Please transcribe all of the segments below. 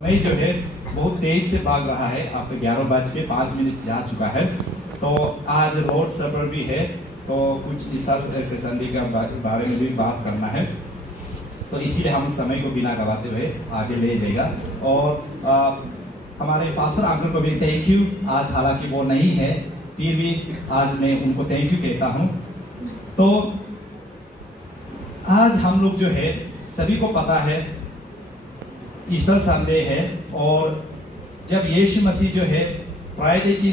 समय जो है बहुत तेज से भाग रहा है। आपका 11:05 जा चुका है। तो आज लॉर्ड सपर भी है, तो कुछ ईसा संधि का बारे में भी बात करना है। तो इसीलिए हम समय को बिना गवाते हुए आगे ले जाएगा। और हमारे पास्टर अंकल को भी थैंक यू। आज हालांकि वो नहीं है, फिर भी आज मैं उनको थैंक यू कहता हूँ। तो आज हम लोग जो है, सभी को पता है ईस्टर संडे है, और जब यीशु मसीह जो है फ्राइडे की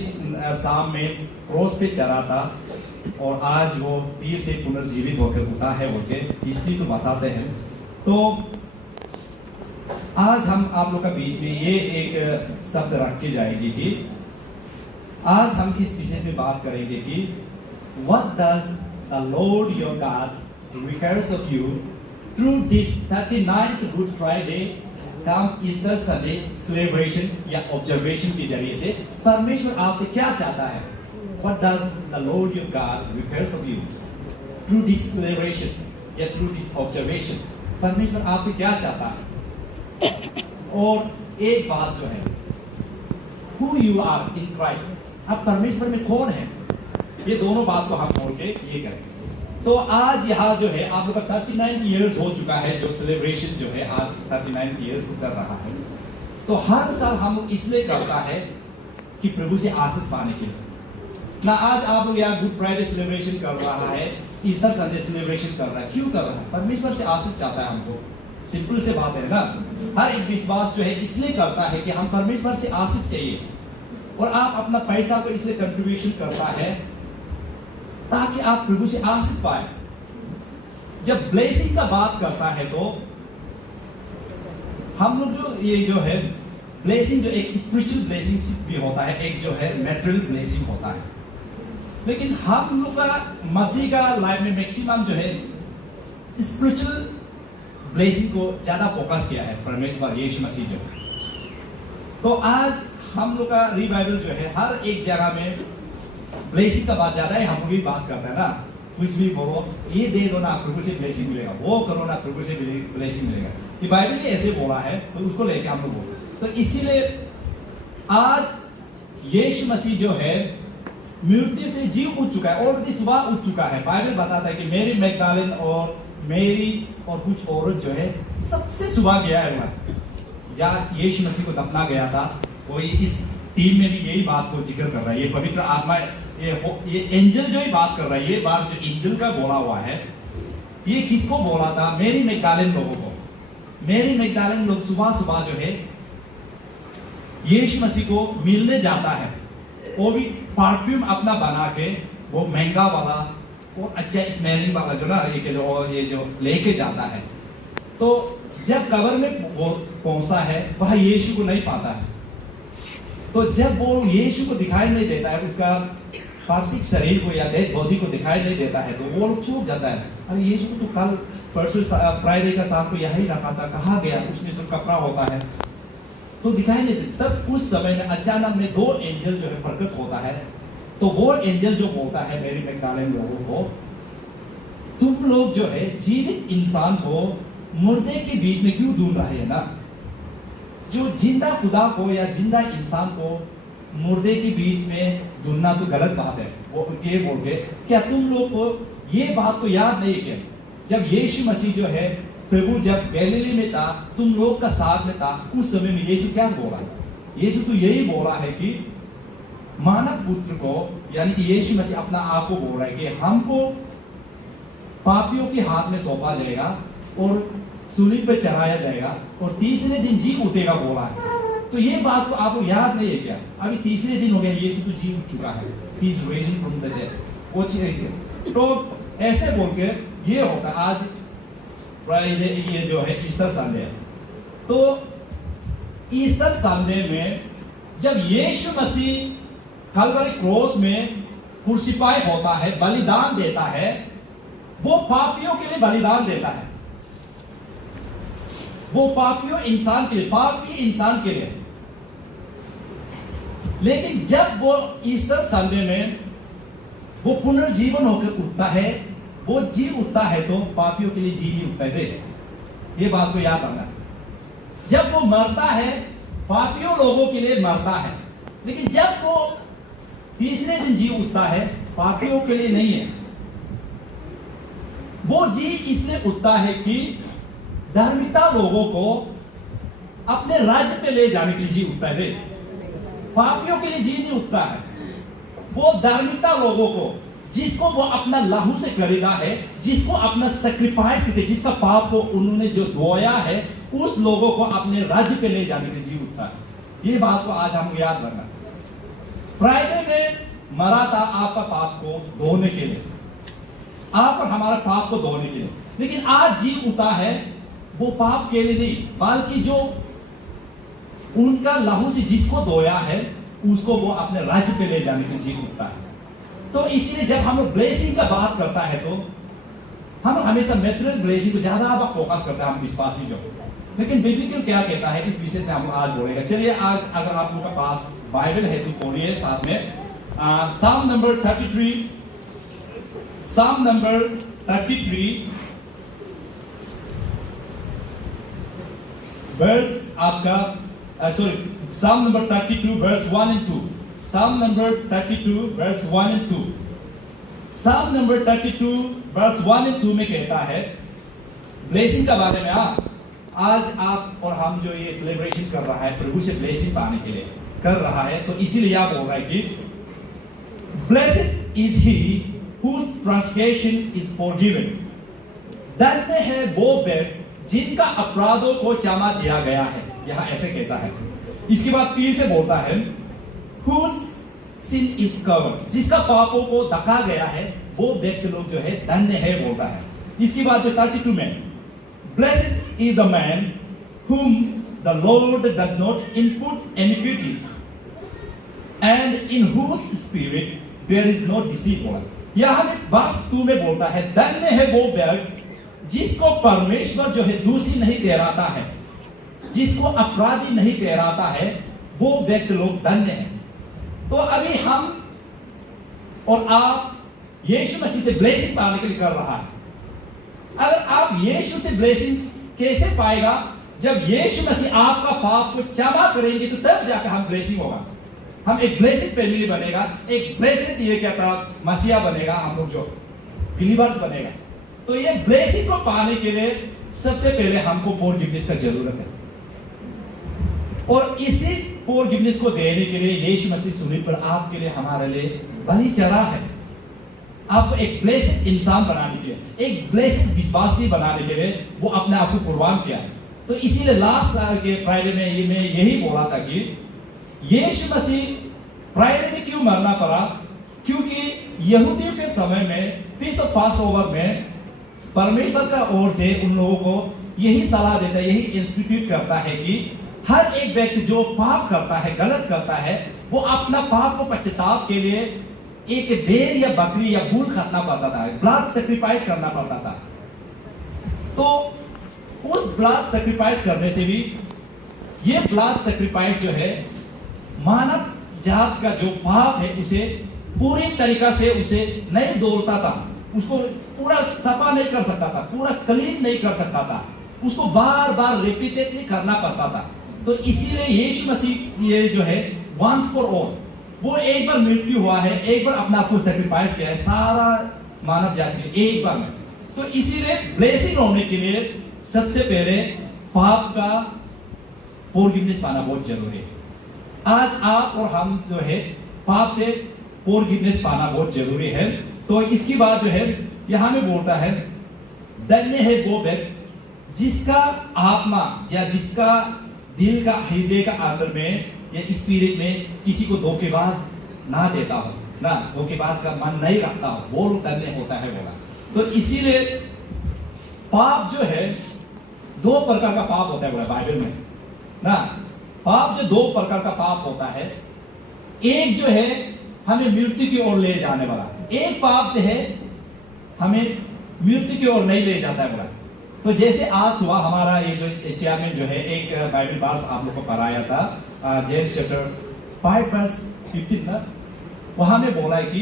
शाम में क्रॉस पे चढ़ा था और आज वो फिर से पुनर्जीवित होकर उठा है बोलके इसलिए तो बताते हैं। तो आज हम आप लोग का बीच में ये एक शब्द रख के जाएंगे कि आज हम किस विषय में बात करेंगे कि what does the Lord your God requires of you through this 39th good Friday काम ईस्टर संडे सेलिब्रेशन या ऑब्जर्वेशन के जरिए से परमेश्वर आपसे क्या चाहता है। What does the Lord your God requires of you through this celebration या through this observation? परमेश्वर आपसे क्या चाहता है। और एक बात जो है, who you are in Christ, आप परमेश्वर में कौन है, ये दोनों बात को हम बोल के ये करेंगे। तो आज यहाँ जो है आप लोग का 39 ईयर्स हो चुका है, जो सेलिब्रेशन जो है आज 39 ईयर्स कर रहा है। तो हर साल हम लोग इसलिए करता है कि प्रभु से आशीष पाने के लिए। ना आज आप लोग यहाँ गुड फ्राइडे सेलिब्रेशन कर रहा है, ईस्टर संडे सेलिब्रेशन कर रहा है, क्यों कर रहा है? परमेश्वर से आशीष चाहता है हमको। सिंपल से बात है ना। हर एक विश्वास जो है इसलिए करता है कि हम परमेश्वर से आशीष चाहिए, और आप अपना पैसा को इसलिए कंट्रीब्यूशन करता है ताकि आप प्रभु से आशीष पाए। जब ब्लेसिंग का बात करता है तो हम लोग जो ये जो है ब्लेसिंग, जो एक स्पिरिचुअल ब्लेसिंग भी होता है, एक जो है मैटेरियल ब्लेसिंग होता है। लेकिन हम लोग का मसीह का लाइफ में मैक्सिमम जो है स्पिरिचुअल ब्लेसिंग को ज्यादा फोकस किया है परमेश्वर यीशु मसीह जो। तो आज हम लोग का रिवाइवल जो है हर एक जगह में ब्लेसिंग का बात ज्यादा है। हम लोग भी बात करते हैं ना, कुछ भी बोलो, ये दे दो ना प्रभु से ब्लेसिंग मिलेगा, वो करो ना प्रभु से ब्लेसिंग मिलेगा। ये बाइबल ही ऐसे बोला है, तो उसको लेके हम लोग बोलो। तो इसीलिए आज यीशु मसीह जो है मृत्यु से जी उठ चुका है, ऑलरेडी सुबह उठ चुका है। बाइबल बताता है कि मेरी मैगदलीन और मेरी और कुछ औरत जो है सबसे सुबह गया है वहां जहाँ यीशु मसीह को दफना गया था। वो इस टीम में भी यही बात को जिक्र कर रहा है। ये पवित्र आत्मा, ये एंजल जो ही बात कर रहा है, ये बात जो एंजल का बोला हुआ है, ये किसको बोला था? मेरी मैगदलीन लोगों को। मेरी मैगदलीन लोग सुबह सुबह जो है यीशु मसीह को मिलने जाता है, वो भी परफ्यूम अपना बना के, वो महंगा वाला और अच्छा स्मेलिंग वाला जो ना ये जो लेके जाता है। तो जब कब्र में वो पहुंचता है वह यीशु को नहीं पाता है। तो जब वो यीशु को दिखाई नहीं देता है, उसका पार्थिव शरीर को या देह बॉडी को दिखाई नहीं देता है, तो वो लोग चूक जाता है। अरे यीशु को तो कल परसों फ्राइडे का शाम को यही रखा था, कहाँ गया? उसमें सब कपड़ा होता है तो दिखाई नहीं देता। तब उस समय में अचानक में दो एंजल जो है प्रकट होता है। तो वो एंजल जो बोलता है मेरी मैगदलीन लोगों को, तुम लोग जो है जीवित इंसान को मुर्दे के बीच में क्यों ढूंढ रहे हैं ना? जो जिंदा खुदा को या जिंदा इंसान को मुर्दे के बीच में ढूंढना तो गलत बात है। वो ये बोल के, क्या तुम लोग को ये बात को याद नहीं क्या जब यीशु मसीह जो है प्रभु जब गैलीली में था, तुम लोग का साथ में था, उस समय में यीशु क्या बोला? यीशु तो यही बोला है कि मानव पुत्र को, यानी कि यीशु मसीह अपना आप को बोल रहा है कि हमको पापियों के हाथ में सौंपा जाएगा और सूली पे चढ़ाया जाएगा और तीसरे दिन जी उठेगा बोला है। तो ये बात को आपको याद नहीं है क्या? अभी तीसरे दिन हो गया, यीशु तो जी उठ चुका है, he is rising from the dead. वो चीज तो ऐसे बोल के ये होता है। आज फ्राइडे ये जो है ईस्टर संडे है। तो ईस्टर संडे में जब यीशु मसीह कलवरी क्रॉस में क्रूसिफाई होता है, बलिदान देता है, वो पापियों के लिए बलिदान देता है। वो पापियों इंसान के लिए, पापी इंसान के लिए। लेकिन जब वो ईस्टर संडे में वो पुनर्जीवन होकर उठता है, वो जी उठता है, तो पापियों के लिए जी भी उठता है। ये बात को याद रखना। जब वो मरता है पापियों लोगों के लिए मरता है, लेकिन जब वो तीसरे दिन जी उठता है पापियों के लिए नहीं है। वो जी इसलिए उठता है कि धार्मिकता लोगों को अपने राज्य पे ले जाने के लिए जी उठता है। पापियों के लिए जी नहीं उठता है। वो धार्मिकता लोगों को, जिसको वो अपना लहू से खरीदा है, जिसको अपना सेक्रीफाइस करके, जिसका पाप को उन्होंने जो धोया है, उस लोगों को अपने राज्य पे ले जाने के लिए जी उठता है। ये बात को आज हम याद रखना। फ्राइडे में मरा था आपका पाप को धोने के लिए, आप और हमारा पाप को धोने के लिए, लेकिन आज जी उठा है वो पाप के लिए नहीं, बल्कि जो उनका लहू से जिसको धोया है उसको वो अपने राज्य पे ले जाने के लिए जी उठता है। तो इसलिए जब हम ब्लेसिंग का बात करता है तो हम हमेशा मेटेरियल ब्लेसिंग को ज्यादा फोकस करते हैं, हम विश्वासी जो। लेकिन बिब्लिकल क्या कहता है इस विषय से हम आज बोलेंगे। चलिए आज अगर आप लोगों के पास बाइबल है तो खोलिए साथ में साम नंबर 33, साम नंबर 33 वर्स आपका सॉरी साम नंबर 32 वर्स 1 and 2, साम नंबर 32 वर्स 1 and 2, साम नंबर 32 वर्स 1 and 2 में कहता है ब्लेसिंग के बारे में। आज आप और हम जो ये सेलिब्रेशन कर रहा है प्रभु से ब्लेसिंग पाने के लिए कर रहा है, तो इसीलिए आप बोल रहा है कि blessed is he whose transgression is forgiven, धन्य है वो व्यक्ति जिनका अपराधों को क्षमा दिया गया है। यहां ऐसे कहता है। इसके बाद फिर से बोलता है whose sin is covered, जिसका पापों को ढका गया है वो व्यक्ति लोग जो है धन्य है बोलता है। इसके बाद जो 32 में blessed is the man whom the Lord does not impute iniquities and in whose spirit there is no deceit बोला। यहां वर्ष 2 में बोलता है धन्य है वो व्यक्ति जिसको परमेश्वर जो है दूसरी नहीं ठहराता है, जिसको अपराधी नहीं ठहराता है, वो व्यक्ति लोग धन्य हैं। तो अभी हम और आप यीशु मसीह से ब्लेसिंग पाने के लिए कर रहा है। अगर आप यीशु से ब्लेसिंग कैसे पाएगा? जब यीशु मसीह आपका पाप को क्षमा करेंगे तो तब जाकर हम ब्लेसिंग होगा। हम एक ब्लेसिंग फैमिली बनेगा, एक ब्लेसिंग ये क्या था मसीहा बनेगा, हम लोग जो बिलीवर्स बनेगा। तो ये ब्लेसिंग को पाने के लिए सबसे पहले हमको फॉरगिवनेस का जरूरत है, और इसी फॉरगिवनेस को देने के लिए यीशु मसीह सूली पर आपके लिए हमारे लिए बलि चढ़ा है। आपको एक ब्लेस्ड इंसान बनाने के लिए, एक ब्लेस्ड विश्वासी बनाने के लिए वो अपने आप को कुर्बान किया। तो इसीलिए लास्ट साल के फ्राइडे में ये मैं यही बोला था कि यीशु मसीह फ्राइडे में क्यों मरना पड़ा, क्योंकि यहूदियों के समय में फीस्ट ऑफ पासओवर में परमेश्वर का ओर से उन लोगों को यही सलाह देता है, यही इंस्टीट्यूट करता है कि हर एक व्यक्ति जो पाप करता है, गलत करता है, वो अपना पाप को पश्चाताप के लिए एक भेड़ या बकरी या बुल खरीदना पड़ता था, ब्लड सैक्रिफाइस करना पड़ता था। तो उस ब्लड सैक्रिफाइस करने से भी ये ब्लड सैक्रिफाइस जो है मानव जात का जो पाप है उसे पूरी तरीका से उसे नहीं धोता था, उसको पूरा सफा नहीं कर सकता था, पूरा क्लीन नहीं कर सकता था, उसको बार बार रिपीटेडली करना पड़ता था। तो इसीलिए यीशु मसीह ये जो है वंस फॉर ऑल, वो एक बार मृत्यु हुआ है, एक बार अपना आपको सैक्रिफाइस किया है सारा मानव जाति के एक बार में। तो इसीलिए ब्लेसिंग होने के लिए सबसे पहले पाप का फॉरगिवनेस पाना बहुत जरूरी है। आज आप और हम जो है पाप से फॉरगिवनेस पाना बहुत जरूरी है। तो इसकी बात जो है यहां में बोलता है धन्य है वो व्यक्ति जिसका आत्मा या जिसका दिल का हृदय का अंदर में या स्पिरिट में किसी को धोखेबाज ना देता हो, ना धोखेबाज का मन नहीं रखता हो, वो लोग धन्य होता है बोला। तो इसीलिए पाप जो है दो प्रकार का पाप होता है बोला बाइबल में ना। पाप जो दो प्रकार का पाप होता है, एक जो है हमें मृत्यु की ओर ले जाने वाला, एक पाप जो है हमें मृत्यु की ओर नहीं ले जाता है बोला। तो जैसे आज सुबह हमारा ये जो चेयरमैन जो है एक बाइबल वर्स आप लोग को पढ़ाया था, जेम्स चैप्टर 5 वर्स 15 ना, वहां में बोला है कि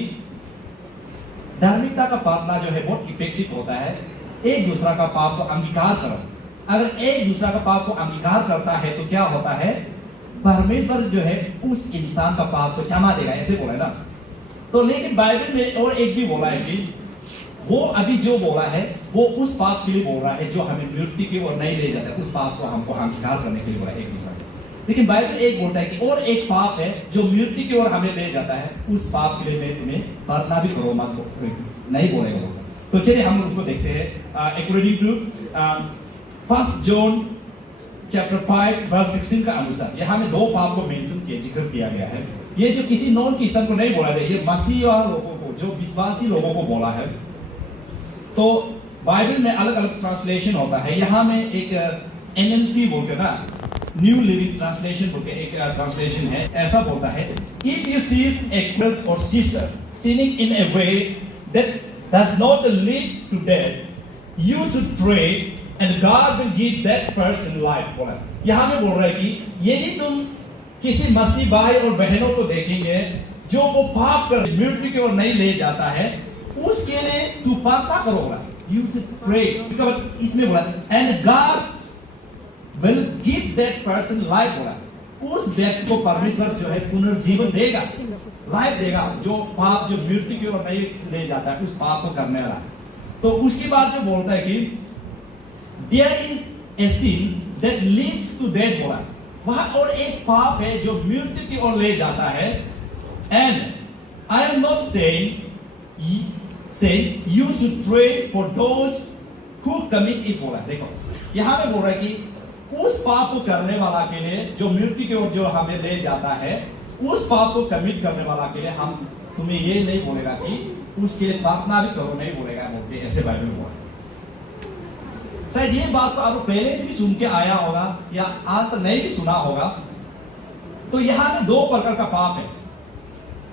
धार्मिकता का पालना जो है बहुत इफेक्टिव होता है, एक दूसरा का पाप को अंगीकार करो। अगर एक दूसरा का पाप को अंगीकार करता है तो क्या होता है, परमेश्वर जो है उस इंसान का पाप को क्षमा देगा, ऐसे बोला है ना। तो लेकिन बाइबल में और एक भी बोला है कि वो अभी जो बोला है वो उस पाप के लिए बोल रहा है जो हमें मृत्यु की ओर नहीं ले जाता, उस पाप को हमको अंगीकार करने के लिए बोला है एक दूसरा। लेकिन बाइबल एक बोलता है कि और एक पाप है जो मृत्यु की ओर हमें ले जाता है, उस पाप के लिए मैं तुम्हें प्रार्थना भी करो मत नहीं बोलेगा। तो चलिए हम उसको देखते हैं। According to 1 John chapter 5 verse 16 का अनुसार यहाँ में दो पाप को मेंशन किया, जिक्र किया गया है। ये जो किसी नॉन क्रिश्चियन को नहीं बोला गया, ये मसीह वाले लोगों को, जो विश्वासी लोगों को बोला है। तो बाइबल में अलग अलग ट्रांसलेशन होता है। यहाँ में एक NLT बोलकर ना, न्यू लिविंग ट्रांसलेशन बोलकर एक ट्रांसलेशन है, ऐसा बोलता है, if you sees a brother और sister sinning in a way that does not lead to death, you should pray and God will give that person life. बोला यहाँ में बोल रहा है कि यदि तुम किसी मसीह भाई और बहनों को देखेंगे जो वो पाप कर मृत्यु की ओर नहीं ले जाता है, उसके लिए तू प्रार्थना करोगा, यू शुड प्रे। इसका मतलब इसमें बोला and God will give that person life. बोला उस व्यक्ति को परमेश्वर जो है पुनर्जीवन देगा, लाइफ देगा, जो पाप जो मृत्यु की ओर नहीं ले जाता है, उस पाप को करने वाला। तो उसके बाद जो बोलता है कि there is a sin that leads to death. बोला वहां और एक पाप है जो मृत्यु की ओर ले जाता है। And I am not saying you should pray for those who commit it. बोला देखो यहां में बोल रहा है कि उस पाप को करने वाला के लिए, जो मृत्यु की ओर जो हमें ले जाता है, उस पाप को कमिट करने वाला के लिए हम तुम्हें ये नहीं बोलेगा कि उसके लिए प्रार्थना भी करो, नहीं बोलेगा बोलते, ऐसे बाइबल में बोला। शायद ये बात तो आप पहले से भी सुन के आया होगा या आज तक नहीं भी सुना होगा। तो यहां में दो प्रकार का पाप है।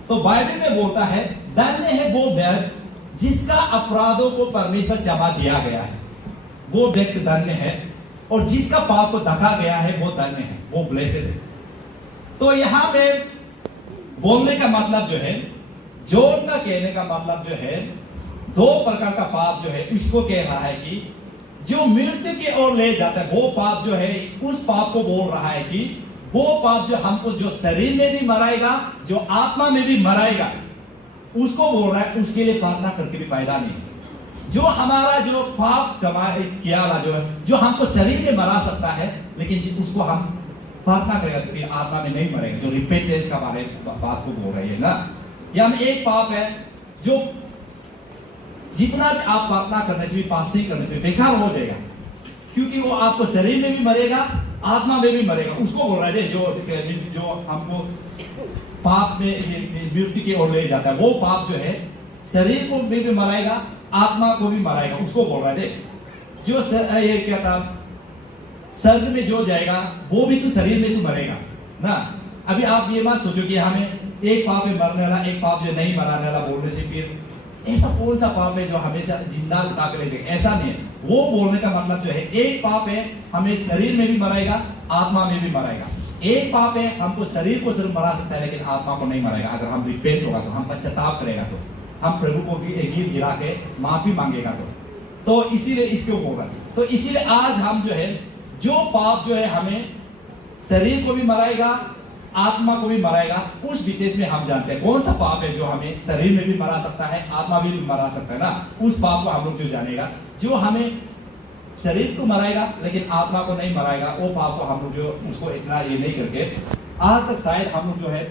तो बाइबल में बोलता है धन्य है वो व्यक्ति जिसका अपराधों को परमेश्वर क्षमा दिया गया है, वो व्यक्ति धन्य है, और जिसका पाप को ढका गया है वो धन्य है, वो ब्लेसेड है। तो यहां में बोलने का मतलब जो है, जॉन का कहने का मतलब जो है, दो प्रकार का पाप जो है इसको कह रहा है कि जो मृत्यु की ओर ले जाता है वो पाप जो है, उस पाप को बोल रहा है कि वो पाप जो हमको जो शरीर में भी मराएगा, जो आत्मा में भी मराएगा, उसको बोल रहा है उसके लिए प्रार्थना करके भी फायदा नहीं। जो हमारा जो पाप किया वाला जो है, जो हमको शरीर में मरा सकता है, लेकिन उसको हम प्रार्थना करेगा क्योंकि आत्मा में नहीं मरेगा, जो रिपेंटेंस का बात को बोल रही है ना। या में एक पाप है जो जितना भी आप प्रार्थना करने से भी, फास्टिंग करने से बेकार हो जाएगा, क्योंकि वो आपको शरीर में भी मरेगा, आत्मा में भी मरेगा। उसको बोल रहे थे जो हमको पाप में मृत्यु की ओर ले जाता है, वो पाप जो है शरीर को भी मराएगा, आत्मा को भी मराएगा, उसको बोल रहे थे। जो ये क्या था, स्वर्ग में जो जाएगा वो भी तो शरीर में तो मरेगा ना। अभी आप ये मत सोचो कि हमें एक पाप में मरने वाला, एक पाप जो नहीं मराने वाला बोलने से फिर ऐसा कौन सा पाप है जो हमेशा जिंदा उठा कर ले जाएगा, ऐसा नहीं है। वो बोलने का मतलब जो है, एक पाप है हमें शरीर में भी मराएगा, आत्मा में भी मराएगा। एक पाप है हमको शरीर को सिर्फ मरा सकता है लेकिन आत्मा को नहीं मरेगा। अगर हम रिपेंट होगा तो, हम पश्चाताप करेगा तो, हम प्रभु को गिर गिरा के माफी मांगेगा तो इसीलिए इसके ऊपर होगा। तो इसीलिए आज हम जो है, जो पाप जो है हमें शरीर को भी मराएगा, आत्मा को भी मराएगा, उस विशेष में हम जानते हैं कौन सा पाप है जो हमें शरीर में भी मरा सकता है, आत्मा भी मरा सकता है ना। उस पाप को हम लोग जो जानेगा, जो हमें शरीर को मराएगा लेकिन आत्मा को नहीं मराएगा, वो पाप को हम लोग जो उसको इतना ये नहीं करके, आज तक शायद हम लोग जो है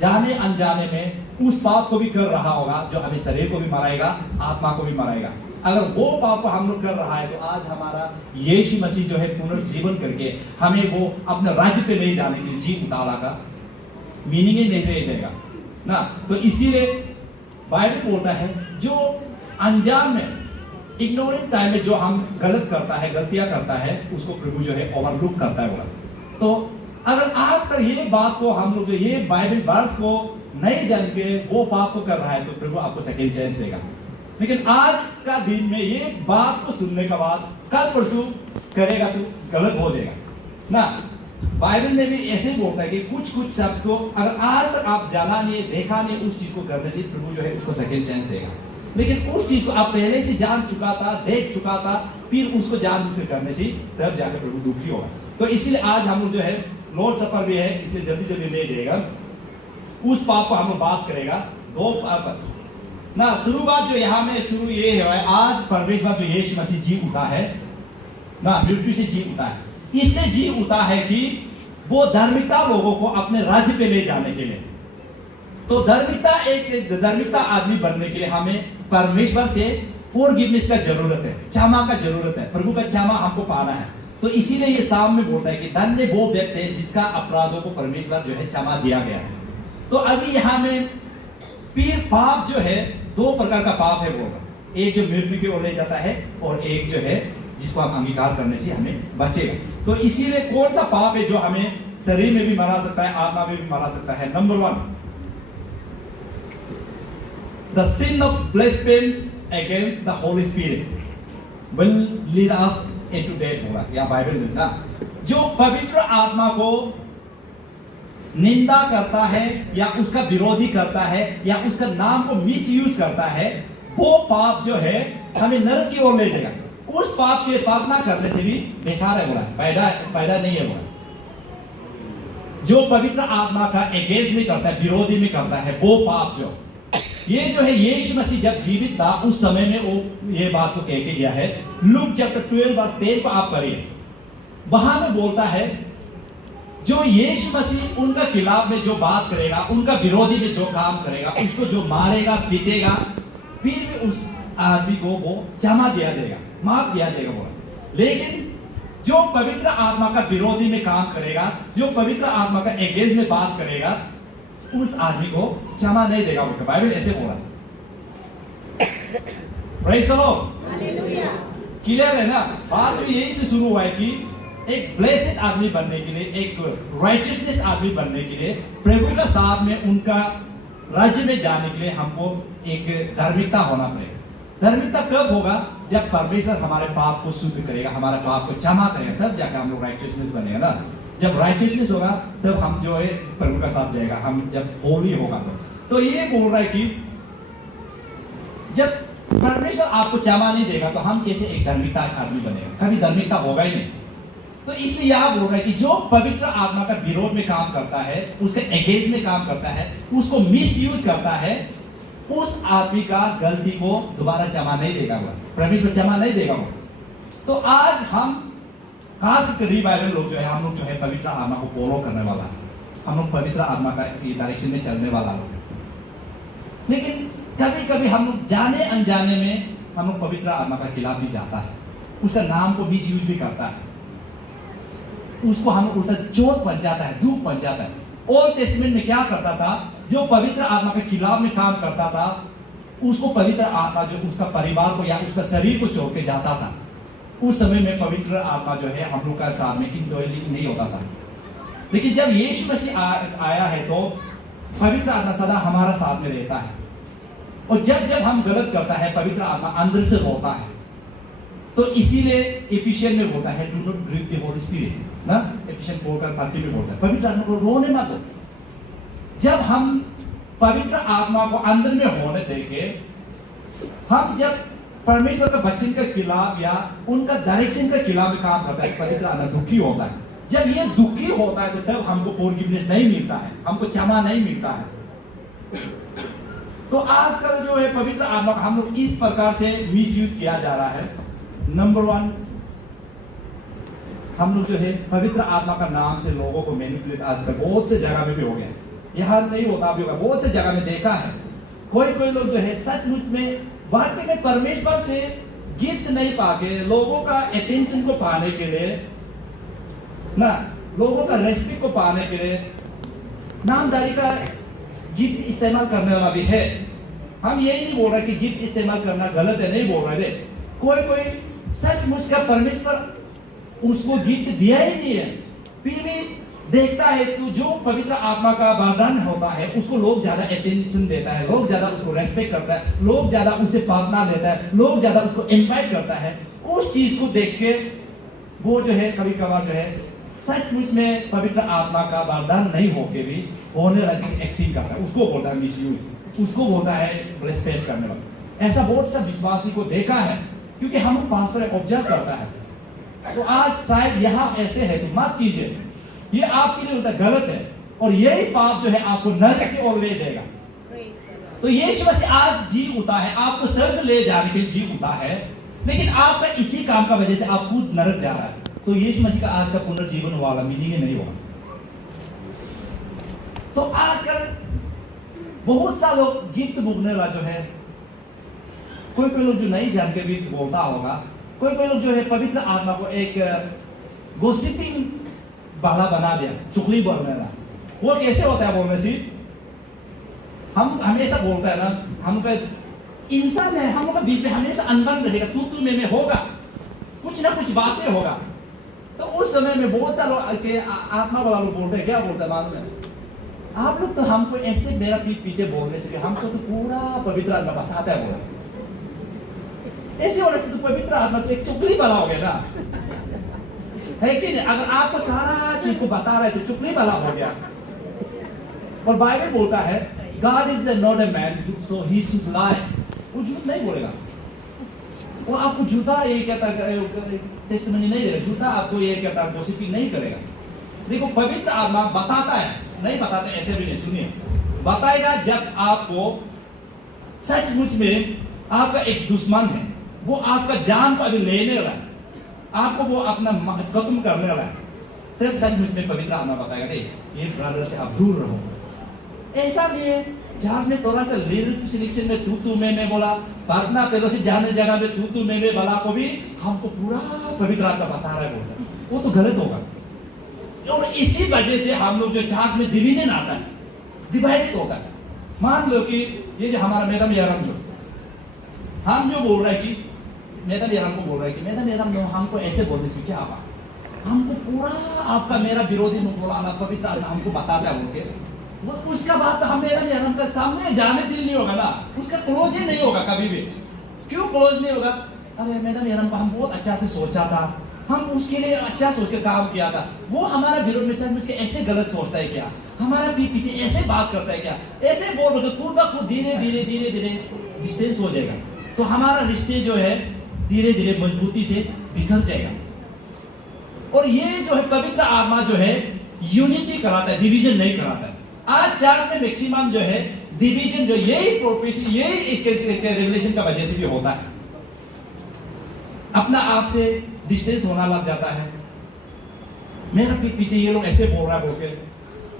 जाने अनजाने में उस पाप को भी कर रहा होगा जो हमें शरीर को भी मराएगा, आत्मा को भी मराएगा। अगर वो पाप को हम लोग कर रहा है तो आज हमारा यीशु मसीह जो है पुनर्जीवन करके हमें वो अपने राज्य पे ले जाने के लिए जी उतारा का मीनिंग ही नहीं रह जाएगा ना। तो इसीलिए बाइबल बोलता है जो अनजान में, इग्नोरेंट टाइम में जो हम गलत करता है, गलतियां करता है, उसको प्रभु जो है ओवरलुक करता है बोला। तो अगर आज तक ये बात को हम लोग जो ये बाइबल वर्स को नहीं जान के वो पाप को कर रहा है तो प्रभु आपको सेकेंड चांस देगा। लेकिन आज का दिन में ये बात को सुनने के बाद कल परसों करेगा तो गलत हो जाएगा ना। बाइबल में भी ऐसे बोलता है कि कुछ कुछ शब्द को अगर आज तक आप जाना नहीं, देखा नहीं, उस चीज को करने से प्रभु जो है उसको सेकेंड चांस देगा। लेकिन उस चीज को आप पहले से जान चुका था, देख चुका था, फिर उसको जानबूझ करने से तब जाकर प्रभु दुखी होगा। तो इसीलिए आज हम लोग जो है लॉर्ड सफर भी है, इसलिए जल्दी जल्दी ले जाएगा। उस पाप को हम लोग बात करेगा दो पाप ना। शुरू बात जो यहाँ में शुरू ये है, आज परमेश्वर जो यीशु मसीह जी उठा है ना, मृत्यु से जी उठा है, इसलिए जी उठा है कि वो धार्मिकता लोगों को अपने राज्य पे ले जाने के लिए। तो धार्मिकता आदमी बनने के लिए हमें परमेश्वर से फॉरगिवनेस का जरूरत है, क्षमा का जरूरत है, प्रभु का क्षमा हमको पाना है। तो इसीलिए ये साम में बोलता है कि धन्य वो व्यक्ति है जिसका अपराधों को परमेश्वर जो है क्षमा दिया गया है। तो अभी यहाँ में फिर पाप जो है दो प्रकार का पाप है बोलता, एक जो मृत्यु की ओर ले जाता है और एक जो है जिसको हम अंगीकार करने से हमें बचेगा। तो इसीलिए कौन सा पाप है जो हमें शरीर में भी मरा सकता है, आत्मा में भी मरा सकता है? Number 1, the sin of blasphemies against the Holy Spirit will lead us into death होगा, या बाइबल में था जो पवित्र आत्मा को निंदा करता है या उसका विरोधी करता है या उसका नाम को मिसयूज करता है, वो पाप जो है हमें नरक की ओर ले जाएगा। उस पाप की प्रार्थना करने से भी बेकार है, बोला फायदा नहीं है। बोला जो पवित्र आत्मा का एगेंस्ट में करता है, विरोधी में करता है, वो पाप ये जो है यीशु मसीह जब जीवित था उस समय में वो ये बात को कह के गया है। लूक चैप्टर 12 वर्स 13 को आप पढ़िए, वहां में बोलता है जो यीशु मसीह उनका खिलाफ में जो बात करेगा, उनका विरोधी में जो काम करेगा, उसको जो मारेगा पीटेगा, फिर भी उस आदमी को वो क्षमा दिया जाएगा, माफ दिया जाएगा। बोला लेकिन जो पवित्र आत्मा का विरोधी में काम करेगा, जो पवित्र आत्मा का एगेंस्ट में बात करेगा, उस आदमी को क्षमा नहीं देगा। बाइबल ऐसे बोला। Praise the Lord, hallelujah. Clear है ना? बात तो यही से शुरू हुआ है कि एक ब्लेसेड आदमी बनने के लिए, एक राइचियसनेस आदमी बनने के लिए, प्रभु का साथ में उनका राज्य में जाने के लिए हमको एक धार्मिकता होना पड़ेगा। धार्मिकता कब होगा? जब परमेश्वर हमारे पाप को शुद्ध करेगा, हमारे पाप को क्षमा करेगा, तब जाकर हम लोग राइचियसनेस बनेगा ना। जब राइचियसनेस होगा तब हम जो है प्रभु का साथ जाएगा, हम जब होली होगा तो ये बोल रहा है कि जब परमेश्वर आपको क्षमा नहीं देगा तो हम कैसे एक धार्मिकता आदमी बनेगा? कभी धार्मिकता होगा ही नहीं। तो इसलिए यह बोल रहा है कि जो पवित्र आत्मा का विरोध में काम करता है, उसके अगेंस्ट में काम करता है, उसको मिसयूज करता है, उस आदमी का गलती को दोबारा क्षमा नहीं देगा, वो परमेश्वर क्षमा नहीं देगा वो। तो आज हम खास रिवाइवल लोग जो है, हम लोग जो है पवित्र आत्मा को फॉलो करने वाला है, हम लोग पवित्र आत्मा का डायरेक्शन में चलने वाला लोग। लेकिन कभी कभी हम लोग जाने अनजाने में हम लोग पवित्र आत्मा का खिलाफ भी जाता है, उसका नाम को मिसयूज भी करता है, उसको हम उल्टा चोट पहुंचाता है, दुख पहुंचाता है। ओल्ड टेस्टमेंट में क्या करता था? जो पवित्र आत्मा के खिलाफ में काम करता था, उसको पवित्र आत्मा जो उसका परिवार को या उसका शरीर को छोड़ के जाता था। उस समय में पवित्र आत्मा जो है हम लोग का साथ में इंडवेलिंग नहीं होता था। लेकिन जब यीशु मसीह आया है तो पवित्र आत्मा सदा हमारा साथ में रहता है, और जब जब हम गलत करता है पवित्र आत्मा अंदर से होता है। तो इसीलिए एफिशिएंट में बोलता है do not grieve the holy spirit ना, एफिशिएंट 4:30 में बोलता है पवित्र आत्मा को रोने मत दो। जब हम पवित्र आत्मा को अंदर में होने देंगे, हम जब परमेश्वर का वचन के खिलाफ या उनका डायरेक्शन के खिलाफ में काम करता है, पवित्र आत्मा दुखी होता है। जब ये दुखी होता है तो तब हमको फॉरगिवनेस नहीं मिलता है, हमको क्षमा नहीं मिलता है। तो आजकल जो है पवित्र आत्मा का हम लोग इस प्रकार से मिसयूज किया जा रहा है। नंबर 1, हम लोग जो है पवित्र आत्मा का नाम से लोगों को मैनिपुलेट आजकल बहुत से जगह में भी हो गया, यहाँ नहीं होता भी होगा, बहुत से जगह में देखा है। कोई कोई लोग जो है सचमुच में वाकई में परमेश्वर से गिफ्ट नहीं पाके, लोगों का अटेंशन को पाने के लिए ना, लोगों का रेस्पेक्ट को पाने के लिए नामदारी का गिफ्ट इस्तेमाल करने वाला भी है। हम यही नहीं बोल रहे कि गिफ्ट इस्तेमाल करना गलत है, नहीं बोल रहे थे। कोई कोई सचमुच का परमेश्वर उसको गिफ्ट दिया ही नहीं है, फिर भी देखता है तो जो पवित्र आत्मा का वरदान होता है उसको लोग ज्यादा अटेंशन देता है, लोग ज्यादा उसको रेस्पेक्ट करता है, लोग ज्यादा उससे प्रार्थना लेता है, लोग ज्यादा उसको इनवाइट करता है। उस चीज को देख के वो जो है कभी कभार जो है सचमुच में पवित्र आत्मा का वरदान नहीं होके भी होने वाली एक्टिंग करता है, उसको बोलता है मिसयूज, उसको बोलता है रेस्पेक्ट करने वाला। ऐसा बहुत सा विश्वासी को देखा है, क्योंकि हम पास्टर ऑब्जर्व करता है। तो आज शायद यहाँ ऐसे है तो मत कीजिए, ये आपके लिए उल्टा गलत है, और यही पाप जो है आपको नरक की ओर ले जाएगा। तो यीशु मसीह आज जी उठा है, आपको स्वर्ग ले जाने के लिए जी उठा है, लेकिन आपका इसी काम का वजह से आप खुद नरक जा रहा है। तो यीशु मसीह का आज का पुनर्जीवन वाला मीनिंग नहीं होगा। तो आजकल बहुत सा लोग गिफ्ट बुकने वाला जो है, कोई लोग जो नहीं जान के भी बोलता होगा, कोई लोग जो है पवित्र आत्मा को एक गॉसिपिंग बाला बना दिया, चुगली बोलने वाला। वो कैसे होता है बोलने से? हम हमेशा बोलता है ना, हम इंसान है, हम लोग का बीच में हमेशा अनबन रहेगा, तू में होगा, कुछ ना कुछ बातें होगा। तो उस समय में बहुत सारे आत्मा वाला लोग बोलते हैं, क्या बोलते हैं मालूम है? आप लोग तो हमको ऐसे मेरा पीछे बोलने से हमको तो पूरा पवित्र आत्मा बताता है, बोला ऐसे होने से तो पवित्र आत्मा तो एक चुगली वाला हो गया ना, है कि नहीं? अगर आपको सारा चीज को बता रहा है तो चुगली वाला हो गया। और बाइबल बोलता है God is not a man so he should lie, वो झूठ नहीं बोलेगा। वो आपको झूठा ये कहता टेस्टिमनी नहीं देगा, झूठा आपको ये कहता गॉसिपिंग नहीं करेगा। देखो पवित्र आत्मा बताता है, नहीं बताता ऐसे भी नहीं, सुनिए बताएगा जब आपको सचमुच में आपका एक दुश्मन है, वो आपका जान को अभी लेने वाला है, आपको वो अपना खत्म करने वाला है, तब सचमुच में पवित्र आत्मा बताएगा नहीं ये ब्रदर से आप दूर रहो। ऐसा नहीं है जहां में थोड़ा सा लीडरशिप सिलेक्शन में तू मैं बोला, प्रार्थना तेरे से जाने जगह में तू मैं बोला को भी हमको पूरा पवित्र आत्मा बता रहा है, बोलता वो तो गलत होगा। और इसी वजह से हम लोग जो चार्ज में डिवीजन आता है, डिवाइडेड होता है। मान लो कि ये जो हमारा मैडम यारम जो हम जो बोल रहे हैं कि मैडम यारम को बोल रहे हैं कि मैडम यारम हमको ऐसे बोलने से क्या होगा, हमको पूरा आपका मेरा विरोधी मुख बोला पवित्र आत्मा हमको बताता है बोल के, वो उसका बात हम मेरा का सामने जाने दिल नहीं होगा ना, उसका क्लोज ही नहीं होगा कभी भी। क्यों क्लोज नहीं होगा? अरे मैडम यार हम बहुत अच्छा से सोचा था, हम उसके लिए अच्छा सोच के काम किया था, वो हमारा विरोध में सर मुझे ऐसे गलत सोचता है क्या, हमारा भी पीछे ऐसे बात करता है क्या, ऐसे बोल रहे खुद ब खुद धीरे धीरे डिस्टेंस हो जाएगा। तो हमारा रिश्ते जो है धीरे धीरे मजबूती से बिखर जाएगा। और ये जो है पवित्र आत्मा जो है यूनिटी कराता है, डिवीजन नहीं कराता है। आज चर्च में मैक्सिमम जो है डिवीजन जो यही प्रोफेशन यही रेवलेशन का वजह से भी होता है, अपना आप से डिस्टेंस होना लग जाता है। मेरा पीछे ये लोग ऐसे बोल रहा है बोल के,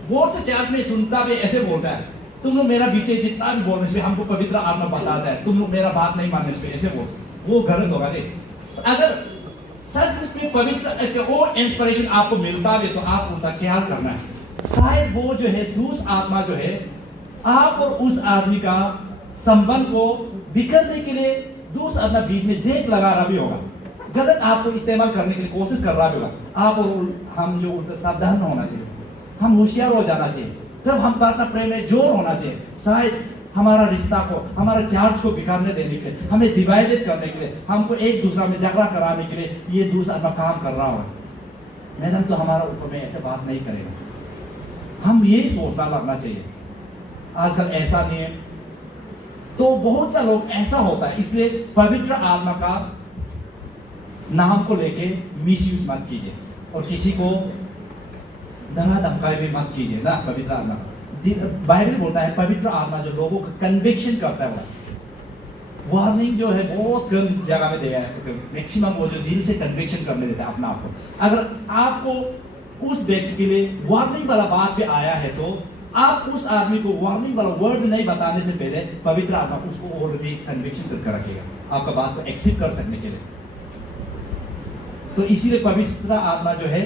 बहुत से चर्च में सुनता भी ऐसे बोलता है, तुम लोग मेरा पीछे जितना भी बोलने से हमको पवित्र आत्मा बताता है, तुम लोग मेरा बात नहीं मानने से ऐसे बोल, वो गलत होगा। अगर सच में पवित्र वो इंस्पिरेशन आपको मिलता है तो आप उनका ख्याल करना है। शायद वो जो है दूसरी आत्मा जो है आप और उस आदमी का संबंध को बिखरने के लिए दूसरा आत्मा बीच में जेक लगा रहा भी होगा, गलत आपको इस्तेमाल करने के लिए कोशिश कर रहा भी होगा। आप और हम जो उनका सावधान होना चाहिए, हम होशियार हो जाना चाहिए, तब हम प्रार्थना प्रेम में जोर होना चाहिए। शायद हमारा रिश्ता को हमारे चार्ज को बिखरने देने के लिए, हमें डिवाइडेड करने के लिए, हमको एक दूसरा में झगड़ा कराने के लिए ये दूसरा आत्मा काम कर रहा होगा। मैडम तो हमारा ऊपर में ऐसे बात नहीं करेगा, हम यही सोचना लगना चाहिए। आजकल ऐसा नहीं है, तो बहुत सा लोग ऐसा होता है। इसलिए पवित्र आत्मा का नाम को लेके मिसयूज मत कीजिए और किसी को डरा धमकाए भी मत कीजिए ना। पवित्र आत्मा बाइबल बोलता है पवित्र आत्मा जो लोगों का कन्विक्शन करता है, वार्निंग जो है बहुत कम जगह में दिया है, मैक्सिमम वो जो दिल से कन्विक्शन करने देता है अपना आपको। अगर आपको उस व्यक्ति के लिए वार्निंग वाला बात पे आया है तो आप उस आदमी को वार्निंग वाला वर्ड नहीं बताने से पहले पवित्र आत्मा उसको ऑलरेडी कन्विक्शन करके रखेगा आपका बात को एक्सेप्ट कर सकने के लिए। तो इसीलिए पवित्र आत्मा जो है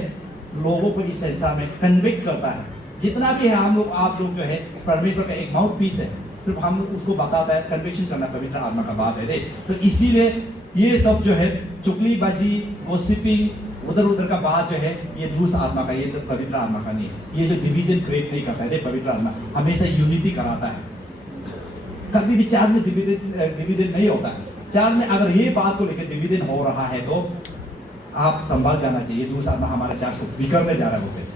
लोगों को इस संसार में कन्विक्ट करता है। जितना भी है हम लोग आप लोग जो है परमेश्वर का एक माउथ पीस है, सिर्फ हम लोग उसको बताता है, कन्विक्शन करना पवित्र आत्मा का बात है। तो इसीलिए ये सब जो है चुगलीबाजी गॉसिपिंग उधर उधर का बात जो है ये दूसरा आत्मा का, ये तो पवित्र आत्मा का नहीं है। ये जो डिवीजन क्रिएट नहीं करता है पवित्र आत्मा, हमेशा यूनिटी कराता है। कभी भी चार्ज में डिवीजन नहीं होता है। चार्ज में अगर ये बात को लेकर डिवीजन हो रहा है तो आप संभाल जाना चाहिए, दूसरा आत्मा हमारे चार्ज को बिगड़ने जा रहा है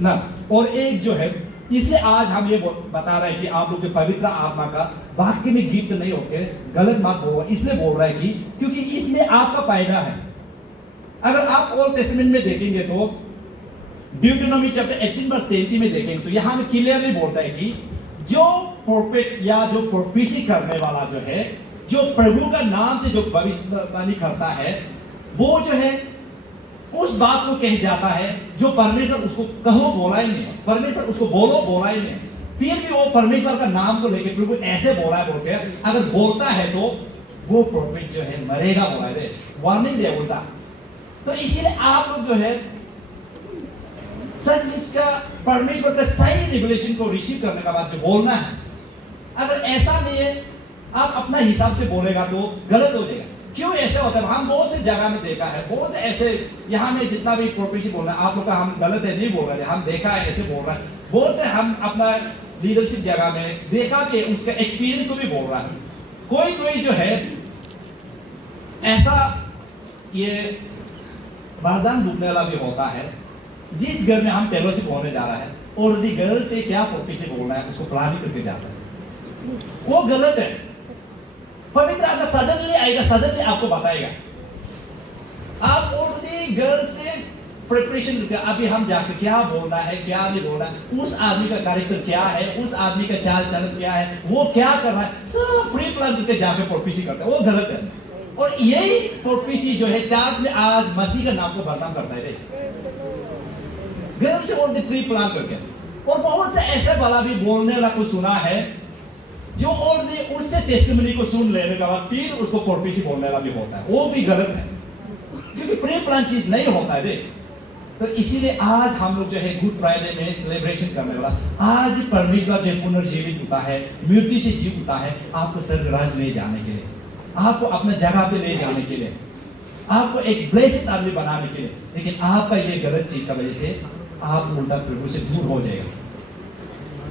ना। और एक जो है इसलिए आज हम ये बता रहे हैं कि आप लोग जो पवित्र आत्मा का वाक्य में गिफ्ट नहीं होके गलत बात बोल रहे, इसलिए बोल रहा है कि क्योंकि इसमें आपका फायदा है। अगर आप ओल्ड टेस्टामेंट में देखेंगे तो ड्यूटेरोनॉमी चैप्टर 18 वर्स 33 में देखेंगे तो यहां में क्लियरली बोलता है कि जो प्रोफेट या जो प्रोफेसी करने वाला जो है, जो प्रभु का नाम से जो भविष्यवाणी करता है, वो जो है उस बात को कह जाता है जो परमेश्वर उसको कहो बोला ही नहीं, परमेश्वर उसको बोलो बोला ही नहीं, फिर भी वो परमेश्वर का नाम को लेके प्रभु ऐसे बोला है बोल के अगर बोलता है तो वो प्रोफेट जो है मरेगा बोला है, वार्निंग दिया बोलता। तो इसीलिए आप लोग जो है सचमुच का परमेश्वर का सही रिवलेशन को रिसीव करने का बाद जो बोलना है, अगर ऐसा नहीं है आप अपना हिसाब से बोलेगा तो गलत हो जाएगा। क्यों ऐसे होता है? हम बहुत से जगह में देखा है, बहुत से ऐसे यहाँ में जितना भी प्रोफेसी बोल रहे हैं आप लोग का हम गलत है नहीं बोल रहे, हम देखा है ऐसे बोल रहा है। बहुत से हम अपना लीडरशिप जगह में देखा कि उसका एक्सपीरियंस को भी बोल रहा है। कोई कोई जो है ऐसा ये वरदान डूबने वाला भी होता है, जिस घर में हम फेलोशिप होने जा रहा है ऑलरेडी गर्ल से क्या प्रोफेसी बोलना है उसको प्लान करके जाता है, वो गलत है। पवित्र आत्मा सडनली आएगा, सडनली आपको बताएगा। आप ऑलरेडी गर्ल से प्रिपरेशन करके अभी हम जाके क्या बोलना है क्या नहीं बोलना है, उस आदमी का कैरेक्टर क्या है, उस आदमी का चाल चलन क्या है, वो क्या कर रहा है, सब प्री प्लान करके जाके प्रोफेसी करते हैं, वो गलत है। और यही प्रोफेसी जो है चार्ज में आज मसीह का नाम को बदनाम करता है गर्ल से ऑलरेडी प्री प्लान करके। और बहुत से ऐसे वाला भी बोलने वाला को सुना है जो ऑलरेडी उससे टेस्टिमनी को सुन लेने के बाद फिर उसको प्रोफेसी बोलने वाला भी होता है, वो भी गलत है, क्योंकि प्री प्लान चीज नहीं होता है। तो इसीलिए आज हम लोग जो है गुड फ्राइडे में सेलिब्रेशन करने वाला, आज परमेश्वर जो पुनर्जीवित होता है, मृत्यु से जीव होता है, आपको स्वर्ग राज्य ले जाने के लिए, आपको अपने जगह पे ले जाने के लिए, आपको एक ब्लेस्ड आदमी बनाने के लिए। लेकिन आपका ये गलत चीज का वजह से आप उल्टा प्रभु से दूर हो जाएगा,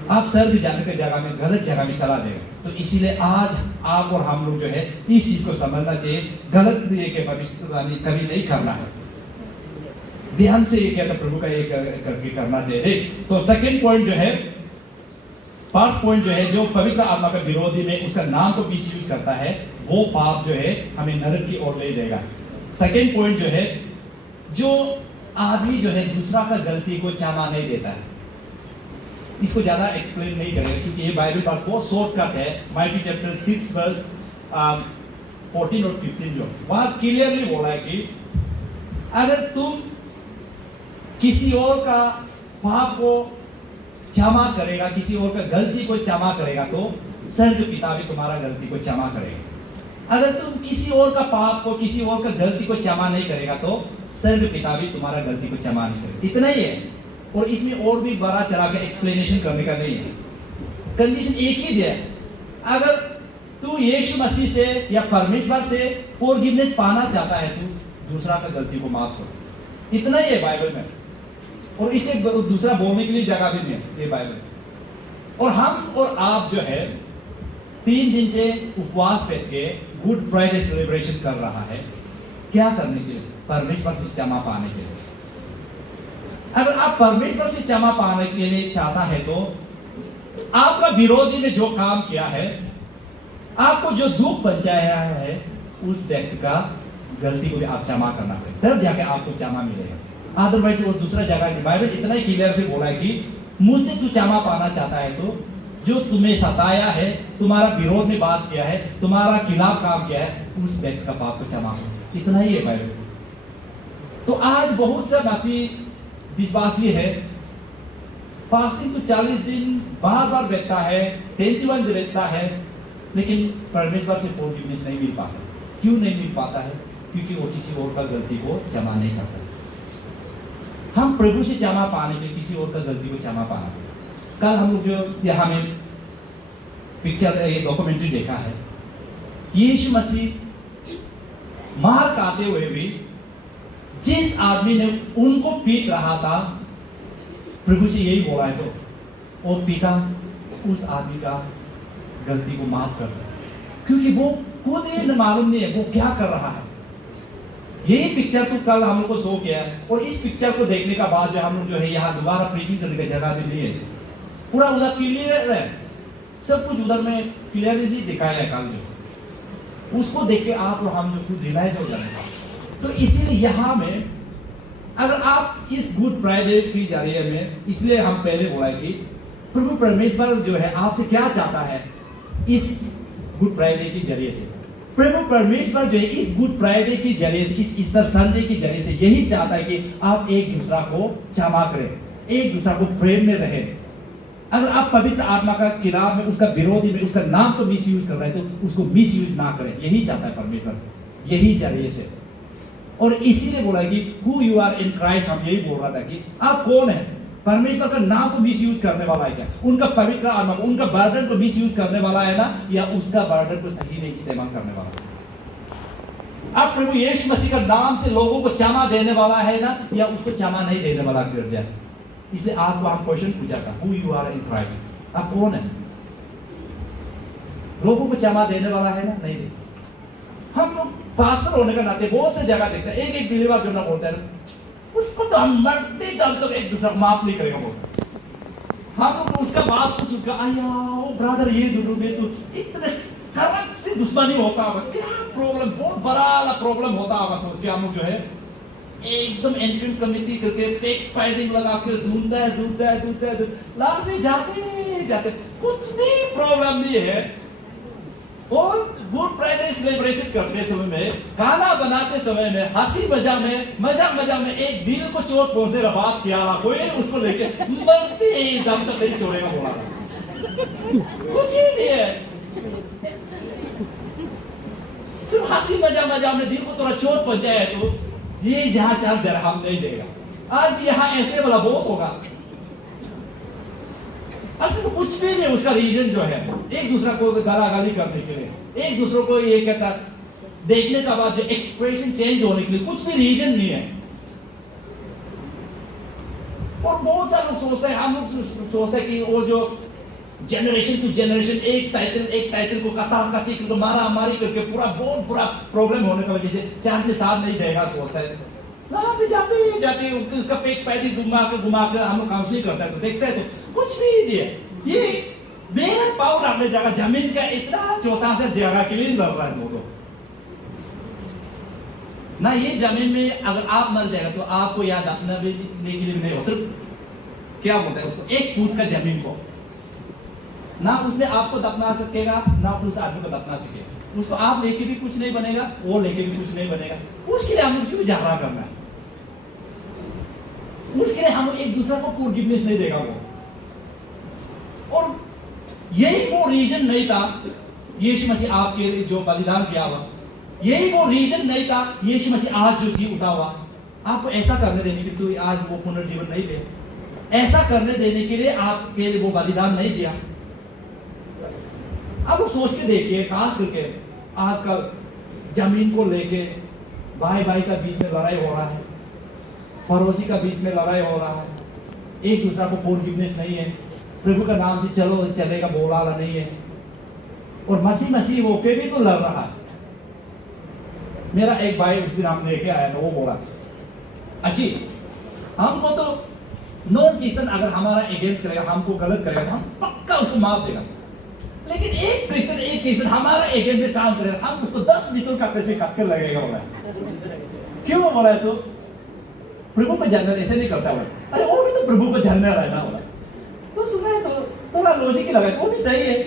आप स्वर्ग जाने की जगह में गलत जगह में चला जाएगा। तो इसीलिए आज आप और हम लोग जो है इस चीज को समझना चाहिए, गलत के भविष्यवाणी कभी नहीं करना है, ध्यान से ये कहता प्रभु का ये करके करना चाहिए। तो सेकंड पॉइंट जो है, फर्स्ट पॉइंट जो है, जो पवित्र आत्मा का विरोधी में उसका नाम को मिसयूज करता है, वो पाप जो है हमें नरक की ओर ले जाएगा। सेकंड पॉइंट जो है, जो आदमी जो है दूसरा का गलती को क्षमा नहीं देता है, इसको ज्यादा एक्सप्लेन नहीं करेंगे क्योंकि ये बाइबल पास बहुत शॉर्टकट है। मैथ्यू चैप्टर 6 वर्स 14 और 15 जो वहां क्लियरली बोला है कि अगर तुम किसी और का पाप को क्षमा करेगा, किसी और का गलती को क्षमा करेगा तो स्वर्ग पिता भी तुम्हारा गलती को क्षमा करेगा। अगर तुम किसी और का पाप को, किसी और का गलती को क्षमा नहीं करेगा तो स्वर्ग पिता भी तुम्हारा गलती को क्षमा नहीं करेगा। इतना ही है, और इसमें और भी बड़ा चला के एक्सप्लेनेशन करने का नहीं है। कंडीशन एक ही दिया है, अगर तू यीशु मसीह से या परमेश्वर से फॉरगिवनेस पाना चाहता है, तू दूसरा का गलती को माफ करो, इतना ही है बाइबल में। और इसे दूसरा बोलने के लिए जगह भी नहीं है ये बाइबल। और हम और आप जो है 3 दिन से उपवास बैठ के गुड फ्राइडे सेलिब्रेशन कर रहा है, क्या करने के लिए? परमेश्वर से क्षमा पाने के लिए। अगर आप परमेश्वर से क्षमा पाने के लिए चाहता है तो आपका विरोधी ने जो काम किया है, आपको जो दुख पहुंचाया है, उस व्यक्ति का गलती को भी आप क्षमा करना पड़ेगा, तब जाके आपको क्षमा मिलेगा। अदरवाइज और दूसरा जगह बाइबल इतना ही क्लियर से बोला है कि मुझसे तू क्षमा पाना चाहता है तो जो तुम्हें सताया है, तुम्हारा विरोध में बात किया है, तुम्हारा खिलाफ काम किया है, उस व्यक्ति का पाप को क्षमा करो, इतना ही है बाइबल। तो आज बहुत से मसीह विश्वासी है, फास्टिंग तो 40 दिन बार बार बैठता है, 21 दिन बैठता है, लेकिन परमेश्वर से फॉरगिवनेस नहीं मिल पाता। क्यों नहीं मिल पाता है? क्योंकि वो किसी और का गलती को क्षमा नहीं करता। हम प्रभु से क्षमा पाने के किसी और का गलती को क्षमा पाना। कल हम लोग जो यहाँ में पिक्चर ये डॉक्यूमेंट्री देखा है, यीशु मसीह मार खाते हुए भी जिस आदमी ने उनको पीट रहा था, प्रभु से यही बोला है तो और पिता उस आदमी का गलती को माफ कर दे, क्योंकि वो खुद ही मालूम नहीं है वो क्या कर रहा है। यही पिक्चर तो कल हम लोग को शो किया है, और इस पिक्चर को देखने का बाद जो हम लोग जो है यहाँ दोबारा प्रीचिंग करने की जगह भी नहीं है। पूरा उधर क्लियर है, सब कुछ उधर में क्लियरली दिखाया है काम जो, उसको देख के आप और हम जो खुद रियलाइज हो जाएगा। तो इसीलिए यहाँ में अगर आप इस गुड फ्राइडे के जरिए में, इसलिए हम पहले बोला कि प्रभु परमेश्वर जो है आपसे क्या चाहता है इस गुड फ्राइडे के जरिए से। प्रभु परमेश्वर जो है इस गुड फ्राइडे के जरिए से, इस ईस्टर संडे के जरिए से यही चाहता है कि आप एक दूसरा को क्षमा करें, एक दूसरा को प्रेम में रहें। अगर आप पवित्र आत्मा का खिलाफ में, उसका विरोधी में, उसका नाम को मिस यूज कर रहे हैं तो उसको मिस यूज ना करें, यही चाहता है परमेश्वर, यही जरिए से। और इसीलिए बोला कि who you are in Christ, हम यही बोल रहा था कि आप कौन है। परमेश्वर का नाम को मिस यूज करने वाला है क्या? उनका पवित्र आत्मा को, उनका बर्डन को मिस यूज करने वाला है ना, या उसका बर्डन को सही में इस्तेमाल करने वाला है? आप प्रभु यीशु मसीह का नाम से लोगों को क्षमा देने वाला है ना, या उसको क्षमा नहीं देने वाला गिर जाए? इसलिए आपको हम क्वेश्चन पूछा था, who you are in Christ, आप कौन है? लोगों को क्षमा देने वाला है ना, नहीं? हम लोग पास्टर होने का नाते बहुत से जगह देखते हैं, एक बिलीवर जो ना बोलते हैं उसको तो हम मरते दम तक एक दूसरा को माफ नहीं करेगा बोलते। हम लोग तो उसका बात कुछ उसका आया ओ ब्रदर ये दुनू में तो इतने करप्ट से दुश्मनी होता होगा, क्या प्रॉब्लम, बहुत बड़ा प्रॉब्लम होता होगा। सोच के हम लोग जो है एकदम एंट्री कमिटी करके पेक फाइलिंग लगा के ढूंढता है लास्ट में जाते कुछ भी प्रॉब्लम नहीं है। और गुड फ्राइडे सेलिब्रेशन करते समय में, खाना बनाते समय में, हंसी मजाक में एक दिल को चोट पहुंचने का बात किया, कोई उसको लेके मरते दम तक नहीं छोड़ेगा बोला कुछ ही नहीं है। तुम हंसी मजाक में दिल को थोड़ा चोट पहुंचाए तो ये जहां चार जरा हम नहीं जाएगा। आज यहाँ ऐसे वाला बहुत होगा, असल में कुछ भी नहीं, उसका रीजन जो है एक दूसरा को गाली करने के लिए, एक दूसरे को ये कहता देखने का बाद जो एक्सप्रेशन चेंज होने के लिए कुछ भी रीजन नहीं है। और बहुत सारे लोग सोचते हैं, हम लोग सोचते हैं कि वो जो जनरेशन टू जनरेशन एक टाइटल को कथा को मारा मारी करके पूरा बहुत बुरा प्रॉब्लम होने की वजह से चार में साथ नहीं जाएगा, सोचता है वहां पे जाते उसका पेट पैदी घुमा के हम लोग काउंसलिंग करते हैं तो देखते हैं तो कुछ भी नहीं है। ये मेरा पाव रखने जगह जमीन का इतना छोटा सा जगह के लिए लड़ रहा है लोगों ना। ये जमीन में अगर आप मर जाएगा तो आपको याद रखना भी के लिए नहीं हो, सिर्फ क्या बोलते हैं उसको, एक फुट का जमीन को ना उसने आपको दफना सकेगा ना उस आदमी को दफना सकेगा। उसको आप लेके भी कुछ नहीं बनेगा, वो लेके भी कुछ नहीं बनेगा। उसके लिए हम लोग क्यों झगड़ा करना है? उसके लिए हम एक दूसरे को फॉरगिवनेस नहीं देगा वो। और यही वो रीजन नहीं था यीशु मसीह आपके लिए जो बलिदान किया हुआ, यही वो रीजन नहीं था यीशु मसीह आज जो जी उठा हुआ आपको ऐसा करने देने के लिए, आज वो पुनर्जीवन नहीं दे, ऐसा करने देने के लिए आपके लिए वो बलिदान नहीं दिया। अब सोच के देखिए, खास करके आजकल जमीन को लेके भाई भाई का बीच में लड़ाई हो रहा है, पड़ोसी का बीच में लड़ाई हो रहा है, एक दूसरा को फॉरगिवनेस नहीं है, प्रभु का नाम से चलो चलेगा बोला नहीं है, और मसीह होके भी तो लड़ रहा है। मेरा एक भाई उस दिन हम लेके आया था, वो बोला अच्छी हमको तो नॉन क्रिश्चियन अगर हमारा अगेंस्ट करेगा, हमको गलत करेगा तो हम पक्का उसको माफ देगा, लेकिन एक क्रिश्चियन हमारा एजेंट में काम करेगा, हम उसको 10 मीटर काटके लगेगा। बोला क्यों? बोला तो प्रभु को जानना ऐसे नहीं करता। बोला अरे वो भी तो प्रभु को जानने वाला है ना। बोला तो सुना है तो थोड़ा लॉजिक ही लगा, वो भी सही है।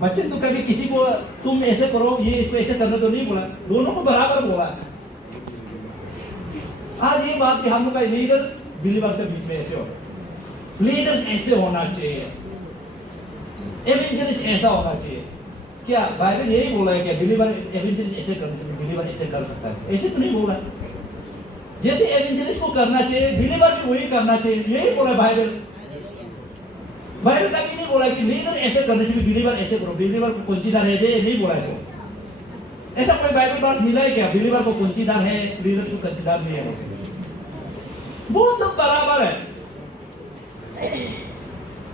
बच्चे तो कभी किसी को तुम ऐसे करो, ये इसको ऐसे करने तो नहीं बोला, दोनों को बराबर बोला। आज ये बात कि हम लोग का लीडर्स बिलीवर्स के बीच में ऐसे हो, लीडर्स ऐसे होना चाहिए, एवेंजलिस्ट ऐसा होना चाहिए। क्या बाइबल यही बोला है? क्या बिलीवर एवेंजलिस्ट ऐसे करने से बिलीवर ऐसे कर सकता है? ऐसे तो नहीं बोला। जैसे एवेंजलिस्ट को करना चाहिए बिलीवर भी वही करना चाहिए, यही बोला बाइबल। बाइबल कभी नहीं बोला कि लीडर ऐसे करने से बिलीवर ऐसे करो, बिलीवर को कुंजीदार है दे, नहीं बोला है। तो ऐसा कोई बाइबल पास मिला है क्या? बिलीवर को कुंजीदार है, लीडर को कुंजीदार नहीं है, वो सब बराबर है।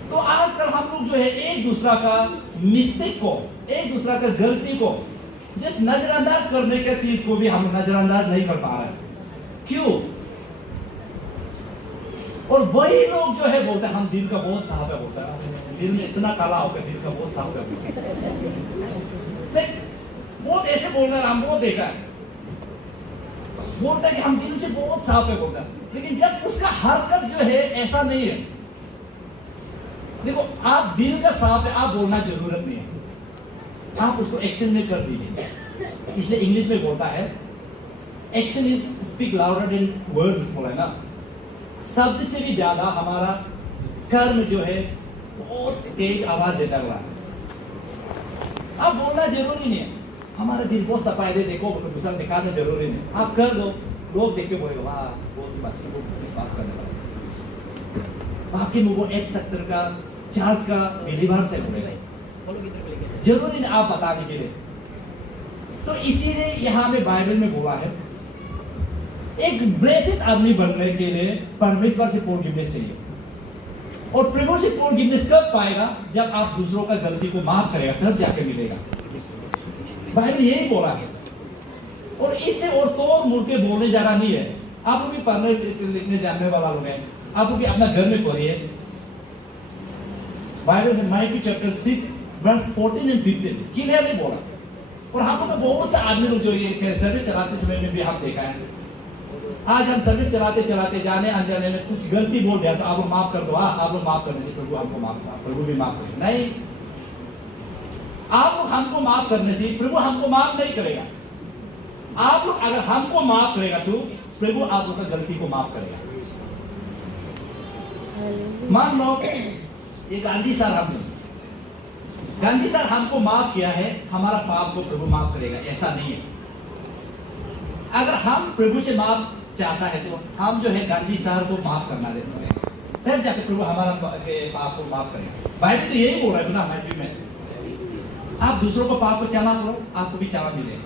तो आजकल हम लोग जो है एक दूसरा का मिस्टेक को, एक दूसरा का गलती को जिस नजरअंदाज करने के चीज को भी हम नजरअंदाज नहीं कर पा रहे। क्यों? और वही लोग जो है बोलते हैं हम दिल का बहुत साफ है, बोलता है दिल में इतना काला होकर दिल का बहुत साफ है। बहुत ऐसे बोल रहे हैं, हम बहुत देखा है, बोलता है कि हम दिल से बहुत साफ है बोलता है, लेकिन जब उसका हरकत जो है ऐसा नहीं है। देखो आप दिल का साफ है, आप बोलना जरूरत नहीं है, आप उसको एक्शन में कर दीजिए। इसलिए इंग्लिश में बोलता है action is speak louder than words, बोला है ना। शब्द से भी ज्यादा हमारा कर्म जो है बहुत तेज आवाज देता है। आप बोलना जरूरी नहीं है, हमारा दिल बहुत सफाई दे, देखो दूसरा दिखाना जरूरी नहीं, आप कर दो, लोग देख के बोलेगा वाह बहुत विश्वास करने वाला। आपके मुंह को एक सेक्टर का चार्ज का बिलीवर से बोलेगा, जरूरी नहीं आप बताने के लिए। तो इसीलिए यहाँ में बाइबल में बोला है एक ब्लेसिड आदमी बनने के लिए परमेश्वर से फॉरगिवनेस चाहिए। और प्रभु से फॉरगिवनेस कब पाएगा? जब आप दूसरों का गलती को माफ करेगा, तब जाके मिलेगा। बाइबल यही बोला है। और इससे और तो मुड़ के बोलने जाना नहीं है। आप भी पढ़ने लिखने जानने वाला लोग हैं, आप भी अपना घर में पढ़िए। बाइबल में Micah chapter 6 verse 14 and 15 clearly बोला। और हम लोग बहुत से आदमी लोग जो ये सर्विस चलाते समय में भी हम देखा है, आज हम सर्विस चलाते चलाते जाने अनजाने में कुछ गलती बोल दिया तो आप लोग माफ कर दो। आप लोग माफ करने से प्रभु हमको माफ कर, प्रभु भी माफ करेगा नहीं। आप लोग हमको माफ करने से प्रभु हमको माफ नहीं करेगा। आप लोग अगर हमको माफ करेगा तो प्रभु आप लोग का गलती को माफ करेगा। मान लो ये गांधी सर हमको माफ किया है, हमारा पाप को प्रभु माफ करेगा, ऐसा नहीं है। अगर हम प्रभु से माफ चाहता है तो हम जो है गांधी सर को माफ करना देते हैं, तब जाके प्रभु हमारा पाप को माफ करेगा। बाइबल तो यही बोल रहा है ना मैथ्यू में, आप दूसरों को पाप को क्षमा करो, आपको भी क्षमा मिलेगा।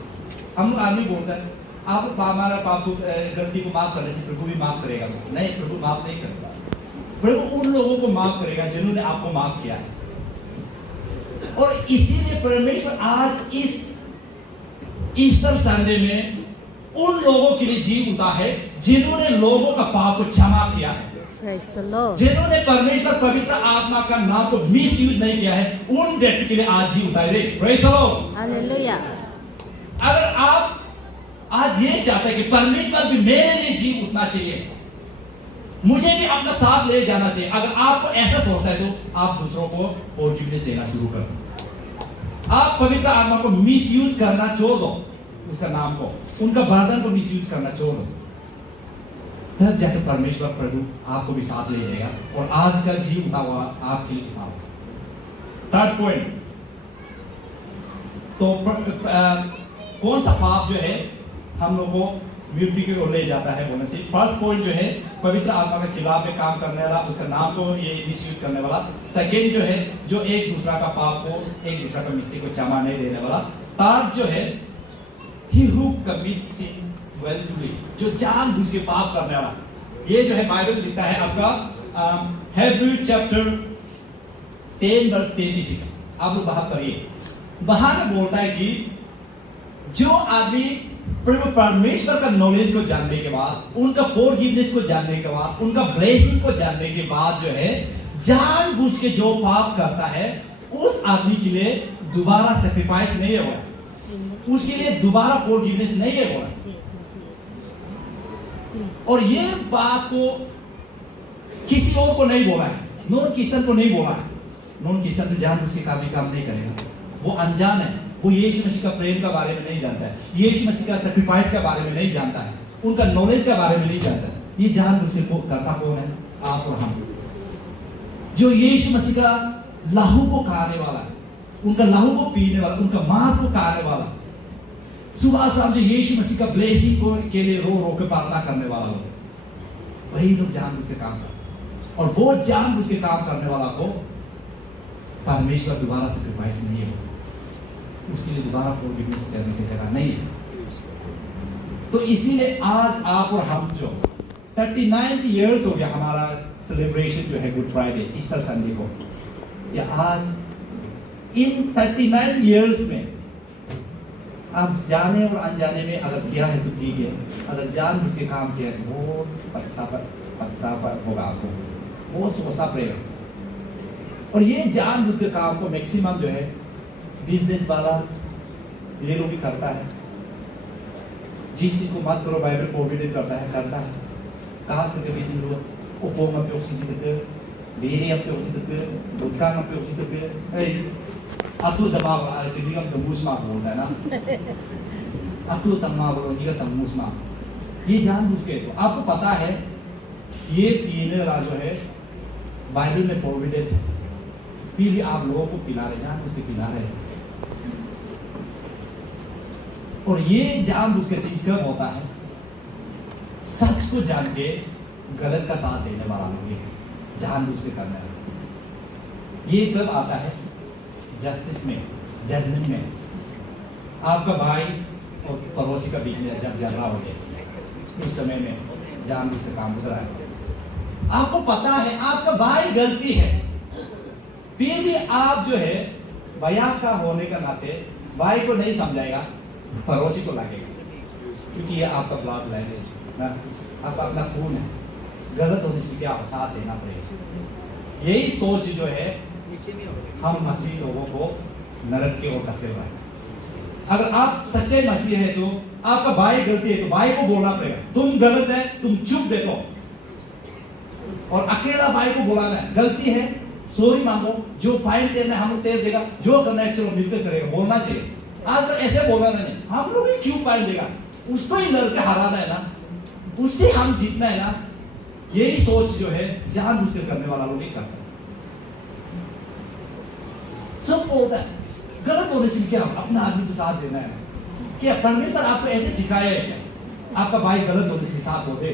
हम लोग आदमी बोलते हैं आप हमारा पाप को गलती को माफ करने से प्रभु भी माफ करेगा, नहीं, प्रभु माफ नहीं करेगा। प्रभु उन लोगों को माफ करेगा जिन्होंने आपको माफ किया है। और इसीलिए परमेश्वर आज इस ईस्टर संडे में उन लोगों के लिए जी उठा है जिन्होंने लोगों का पाप को क्षमा किया है, जिन्होंने परमेश्वर पवित्र आत्मा का नाम को मिस यूज नहीं किया है, उन व्यक्ति के लिए आज जी उठाए दे। Praise the Lord, hallelujah. अगर आप आज ये चाहते हैं कि परमेश्वर भी मेरे लिए जी उठना चाहिए, मुझे भी अपना साथ ले जाना चाहिए, अगर आपको ऐसा सोचता है तो आप दूसरों को फॉरगिवनेस देना शुरू कर दो। आप पवित्र आत्मा को मिस यूज करना छोड़ दो, उसका नाम को, उनका बर्तन को मिस यूज करना छोड़ दो, तब जाकर परमेश्वर प्रभु आपको भी साथ ले जाएगा और आज का जी उठा हुआ आपके लिए उठा हुआ। थर्ड पॉइंट, तो कौन सा पाप जो है हम लोग को मृत्यु की ओर ले जाता है बोलने से, फर्स्ट पॉइंट जो है पवित्र आत्मा के खिलाफ में काम करने वाला, उसका नाम को ये मिसयूज करने वाला। सेकेंड जो है जो एक दूसरा का पाप को, एक दूसरा का मिस्टेक को क्षमा नहीं देने वाला। थर्ड जो है he who commits sin willfully, जो जानबूझ के पाप करने वाला। ये जो है बाइबल लिखता है आपका Hebrew chapter 10 verse 36, आप लोग बाहर पढ़िए। बाहर में बोलता है कि जो आदमी प्रभु परमेश्वर का नॉलेज को जानने के बाद, उनका फॉरगिवनेस को जानने के बाद, उनका ब्लेसिंग को जानने के बाद जो है जानबूझ के जो पाप करता है, उस आदमी के लिए दोबारा सैक्रिफाइस नहीं है, उसके लिए दोबारा फॉरगिवनेस नहीं है वो। और ये बात को किसी और को नहीं बोला है, नॉन क्रिश्चियन को नहीं बोला है। नॉन क्रिश्चियन तो जानबूझ के काम नहीं करेगा, वो अनजान है, वो यीशु मसीह का प्रेम के बारे में नहीं जानता है, यीशु मसीह का सैक्रिफाइस के बारे में नहीं जानता है, उनका नॉलेज के बारे में नहीं जानता है। ये जानबूझ के करता कौन है? आप और हम, जो यीशु मसीह का लहू को खाने वाला है, उनका लहू को पीने वाला, उनका मांस को खाने वाला, सुबह शाम जो यीशु मसीह का ब्लेसिंग को के लिए रो रो के प्रार्थना करने वाला लोग, वही लोग जानबूझ के काम करते। और वो जानबूझ के काम करने वाला को परमेश्वर दोबारा सैक्रिफाइस नहीं है, उसके लिए दोबारा फॉरगिवनेस करने की जगह नहीं है। तो इसीलिए आज आप और हम जो 39 इयर्स हो गया हमारा सेलिब्रेशन जो है गुड फ्राइडे, ईस्टर संडे को, या आज इन 39 इयर्स में आप जाने और अनजाने में अगर किया है तो ठीक है, अगर जानबूझ के काम किया है तो बहुत पता होगा आपको, बहुत सोचना पड़ेगा। और ये जानबूझ के काम को मैक्सिमम जो है बिजनेस वाला ये लोग भी करता है। जिस चीज को मत करो बाइबल प्रोहिबिट करता है कहाँ से के बिजनेस लोग उपो में पे ऑक्सीजन देते बेरी पे ऑक्सीजन देते दुखा में पे ऑक्सीजन देते अतु दबाव आ के निगम तमूस में बोलता है ना, अतु तम्मा बोलो निगम तमूस में, ये जानबूझ के। तो आपको पता है ये पीने वाला जो है बाइबल में प्रोहिबिटेड है, फिर भी आप लोगों को पिला रहे, जानबूझ के पिला रहे। और ये जानबूझ के चीज कब होता है? सच को जान के गलत का साथ देने वाला लोग, ये जानबूझ के करने वाला। ये कब आता है? जस्टिस में, जजमेंट में। आपका भाई और पड़ोसी का बीच में जब झगड़ा हो गया, उस समय में जानबूझ के काम कर रहा है। आपको पता है आपका भाई गलती है, फिर भी आप जो है भैया का होने का नाते भाई को नहीं समझाएगा, पड़ोसी को लगेगा, क्योंकि ये आपका ब्लड लाइन है, आपका अपना खून है। गलत होने से क्या साथ देना पड़ेगा। यही सोच जो है हम मसीह लोगों को नरक की ओर धकेल रहे हैं। अगर आप सच्चे मसीह है तो आपका भाई गलती है तो भाई को बोलना पड़ेगा, तुम गलत है, तुम चुप देखो। और अकेला भाई को बोलाना है, गलती है सॉरी मांगो, जो फाइन देना है हम तेल देगा, जो करना है चलो मिलकर करेगा, बोलना चाहिए। आज तो ऐसे बोलना नहीं, हम लोग ही क्यों फाइन देगा, उसको ही लड़के हराना है ना, उससे हम जीतना है ना। यही सोच जो है जानबूझ कर करने वाला लोग ही करता है। सब बोलता है गलत होने से क्या अपना आदमी को साथ देना है, क्या परमेश्वर आपको ऐसे सिखाया है क्या? आपका भाई गलत होने से साथ हो दे,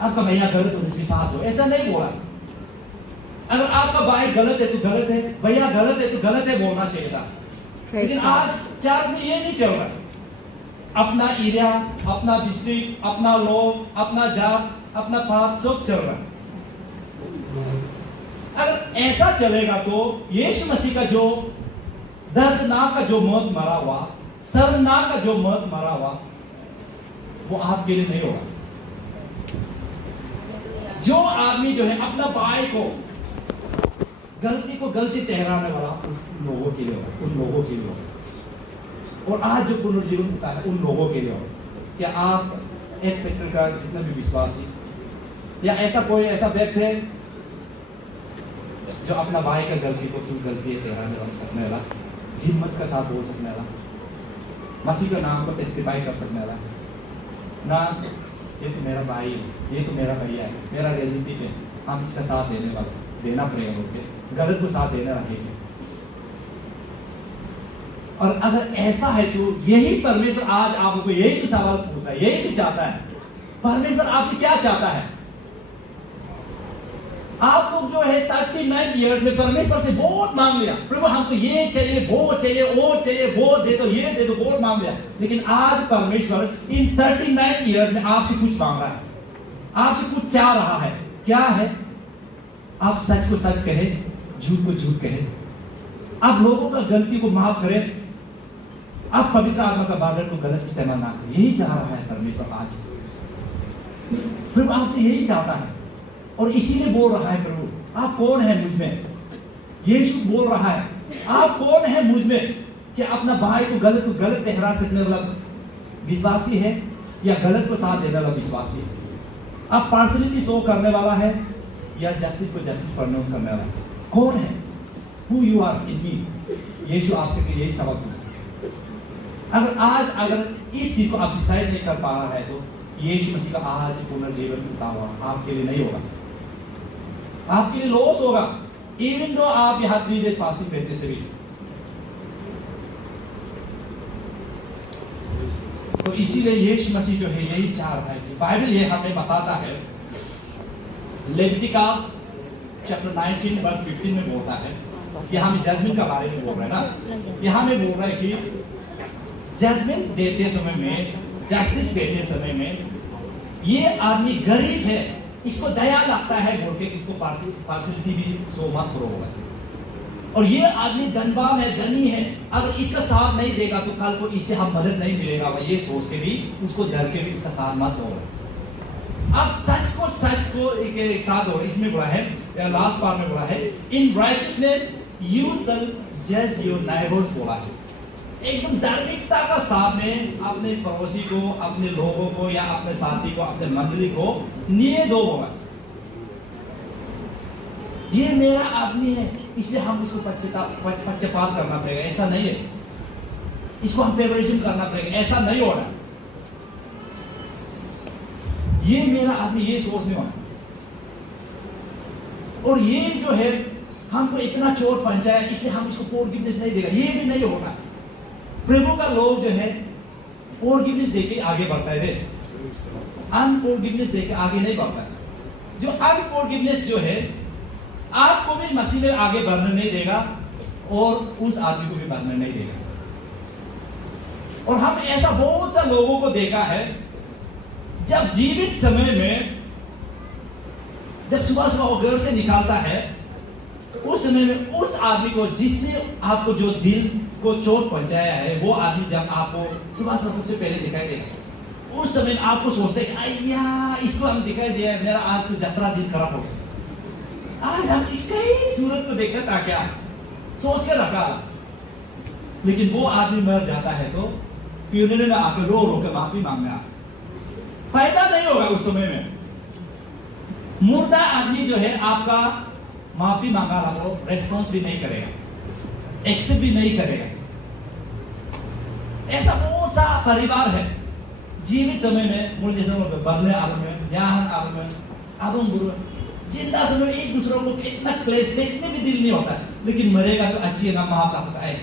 आपका भैया गलत होने से साथ हो, ऐसा नहीं बोला। अगर आपका भाई गलत है तो गलत है, भैया गलत है तो गलत है बोलना चाहिए था। लेकिन आज चर्च में ये नहीं चल रहा। अपना एरिया, अपना डिस्ट्रिक्ट, अपना लोग, अपना जात, अपना पाप सब चल रहा है। अगर ऐसा चलेगा तो यीशु मसीह का जो दर्दनाक का जो मौत मरा हुआ, शर्मनाक का जो मौत मरा हुआ, वो आपके लिए नहीं होगा। जो आदमी जो है अपना भाई को गलती ठहराने वाला, उस लोगों के लिए होगा, उन लोगों के लिए होगा। और आज जो पुनर्जीवन होता है उन लोगों के लिए होगा। क्या आप एक सेक्टर का जितना भी विश्वासी या ऐसा कोई ऐसा व्यक्ति है जो अपना भाई का गलती को तुम गलती ठहराने वाला सकने वाला, हिम्मत का साथ बोल सकने वाला, मसीह का नाम को टेस्टिफाई कर सकने वाला ना, ये तो मेरा भाई है, ये तो मेरा भैया है, मेरा रिलेटिव है, हम इसका साथ देने वाला, देना पड़ेगा बोलते, गलत को साथ देना रखेंगे। और अगर ऐसा है तो यही परमेश्वर आज आपको यही तो सवाल पूछा है, यही तो चाहता है। परमेश्वर आपसे क्या चाहता है? आप लोग जो है 39 इयर्स में परमेश्वर से बहुत मांग लिया, प्रभु हमको ये चाहिए, वो चाहिए, वो चाहिए, वो दे दो, ये दे दो, बहुत मांग लिया। लेकिन आज परमेश्वर इन 39 इयर्स में आपसे कुछ मांग रहा है, आपसे कुछ चाह रहा है। क्या है? आप सच को सच कहें, झूठ को झूठ कहें, आप लोगों का गलती को माफ करें, आप पवित्र आत्मा का बादल को गलत इस्तेमाल ना करें। यही चाह रहा है परमेश्वर आज, प्रभु आपसे यही चाहता है। और इसीलिए बोल रहा है प्रभु आप कौन है मुझ में, यीशु बोल रहा है आप कौन है मुझ में, कि अपना भाई को गलत ठहरा सकने वाला विश्वासी है या गलत को साथ देने वाला विश्वासी है? आप पार्शलिटी शो करने वाला है या जस्टिस को जस्टिस प्रनोंस करने वाला है? कौन है? हु यू आर इन मी? यीशु आपसे यही सवाल पूछता है। अगर इस चीज को आप डिसाइड नहीं कर पा रहा है तो यीशु मसीह का आज पुनर्जीवन उठा हुआ आपके लिए नहीं होगा, आपके लिए लॉस होगा। इवन दो आप यहाँ 3 डेज फास्टिंग करने से भी। तो इसीलिए यीशु मसीह जो है यही चाह रहा है कि बाइबल ये हमें बताता है, लेविटिकस चैप्टर 19 वर्स 15 में बोलता है, यहाँ में जजमेंट का बारे में बोल रहा है ना, यहाँ में बोल रहा है कि जजमेंट देते समय में, जस्टिस देते समय में, ये आदमी गरीब है, इसको दया लगता है बोल के इसको पार्शलिटी भी सो मत करो। और ये आदमी धनवान है, धनी है, अगर इसका साथ नहीं देगा तो कल को इससे हम मदद नहीं मिलेगा, ये सोच के भी उसको डर के भी उसका साथ मत दो। आप सच को सच को एक साथ हो इसमें बोला है, लास्ट पार्ट में बोला है, इन राइचियसनेस यू शैल जज योर नेबर्स बोला है। एकदम धार्मिकता का साथ में अपने पड़ोसी को, अपने लोगों को या अपने साथी को, अपने मंडली को न्याय दो होगा। ये मेरा आदमी है इसलिए हम उसको पक्षपात करना पड़ेगा, ऐसा नहीं है। इसको हम फेवरिज्म करना पड़ेगा, ऐसा नहीं हो रहा। ये मेरा आदमी, ये सोचने वाला। और ये जो है हमको इतना चोट पहुंचाया इसलिए हम इसको फॉरगिवनेस नहीं देगा, ये भी नहीं होगा। प्रभु का लोग जो है फॉरगिवनेस देके आगे बढ़ता है, अनफॉरगिवनेस देके आगे नहीं बढ़ता है। जो अनफॉरगिवनेस जो है आपको भी मसीह में आगे बढ़ने नहीं देगा और उस आदमी को भी बढ़ने नहीं देगा। और हम ऐसा बहुत सा लोगों को देखा है, जब जीवित समय में जब सुबह सुबह वो घर से निकालता है, उस समय में उस आदमी को जिसने आपको जो दिल को चोट पहुंचाया है, वो आदमी जब आपको सुबह सुबह सबसे पहले दिखाई देगा, उस समय आपको सोचते हैं अय्या इसको हम दिखाई दिया है, मेरा आज तो जतरा दिन खराब हो गया, आज हम इसका ही सूरत को देखा था क्या सोच के रखा। लेकिन वो आदमी मर जाता है तो फिर आकर रो रो के माफी मांगना फायदा नहीं होगा। उस समय में मुर्दा आदमी जो है आपका माफी मांगा वो रेस्पॉन्स भी नहीं करेगा, एक्सेप्ट भी नहीं करेगा। ऐसा बहुत सा परिवार है जीवित समय में मुझे जैसे बदले आलम में न्याहन आलम में आदम गुरु जिंदा समय में एक दूसरे को इतना क्लेश देखने भी दिल नहीं होता है, लेकिन मरेगा तो अच्छी ना महापाप है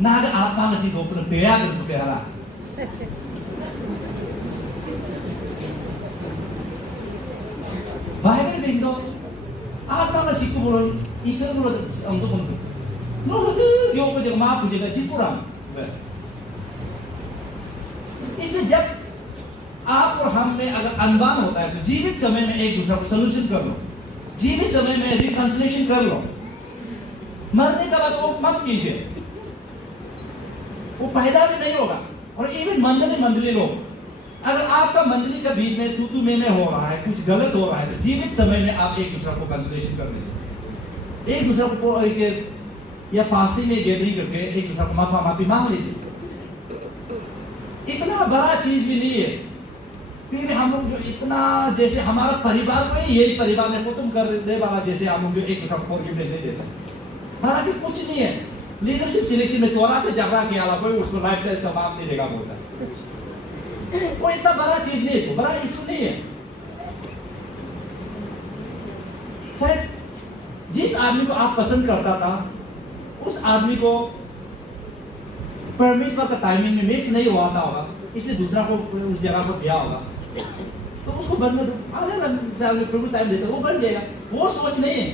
ना आत्मा में सीधो पर दया कर तो कह रहा बाइबल देखो आत्मा में सीखो बोलो ईश्वर बोलो हम तो बोलो नो तो यो को जब माफ पूछेगा चिपुरा। इसलिए जब आप और हम में अगर अनबान होता है तो जीवित समय में एक दूसरे को सॉल्यूशन कर लो, जीवित समय में रिकंसिलिएशन कर लो। मरने का बाद वो मत कीजिए, वो फायदा भी नहीं होगा। और इवन मंडली लोग अगर आपका मंडली का बीच में तू में हो रहा है, कुछ गलत हो रहा है, तो जीवित समय में आप एक दूसरे को कंसल्टेशन कर लीजिए, एक दूसरे को या पासी में गैदरिंग करके एक दूसरे को माफी मांग लीजिए। इतना बड़ा चीज भी नहीं है। फिर हम लोग जो इतना जैसे हमारा परिवार को यही परिवार ने खत्म कर दे वाला जैसे हम लोग जो एक दूसरे को फॉरगिवनेस नहीं देता। हालांकि कुछ नहीं है, लीडरशिप सिलेक्शन में थोड़ा सा झगड़ा किया कोई उसको लाइफ टाइम का माफ नहीं देगा बोलता, वो इतना बड़ा चीज नहीं है, बड़ा इशू नहीं है। शायद जिस आदमी को आप पसंद करता था उस आदमी को परमेश्वर का टाइमिंग में मैच नहीं हुआ था होगा, इसलिए दूसरा को उस जगह को दिया होगा, तो उसको बनने दो। प्रभु टाइम देते वो बन जाएगा। वो सोच नहीं है।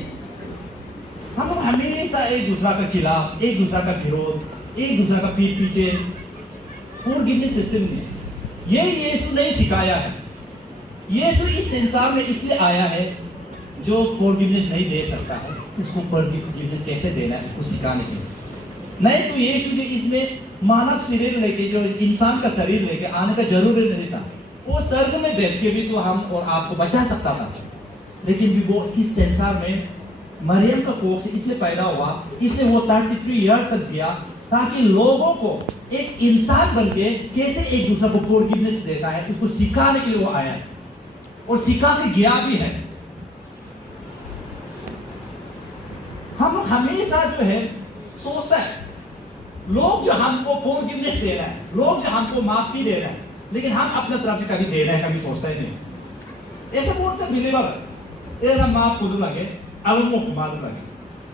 हम लोग हमेशा एक दूसरा का खिलाफ, एक दूसरा का विरोध, एक दूसरा का पीठ पीछे फॉरगिवनेस सिस्टम में ये यीशु नहीं सिखाया है। यीशु इस संसार में इसलिए आया है जो फॉरगिवनेस नहीं दे सकता है उसको फॉरगिवनेस कैसे देना है उसको सिखाने के लिए। नहीं तो यीशु ने इसमें मानव शरीर लेके जो इंसान का शरीर लेके आने का जरूरी नहीं था। वो स्वर्ग में बैठ के भी तो हम और आपको बचा सकता था, लेकिन भी वो इस संसार में मरियम का कोख से इसलिए पैदा हुआ, इसलिए वो 33 इयर्स तक जिया ताकि लोगों को एक इंसान बनके कैसे एक दूसरे को फॉरगिवनेस देता है उसको सिखाने के लिए वो आया है और सिखा के गया भी है। हम हमेशा जो है सोचता है लोग जो हमको फॉरगिवनेस दे रहे हैं, लोग जो हमको माफी दे रहे हैं, लेकिन हम अपने तरफ से कभी दे रहे हैं कभी सोचता ही नहीं। ऐसे बहुत से बिलीवर एक माफ खुद लगे अलमुख मालूम लगे,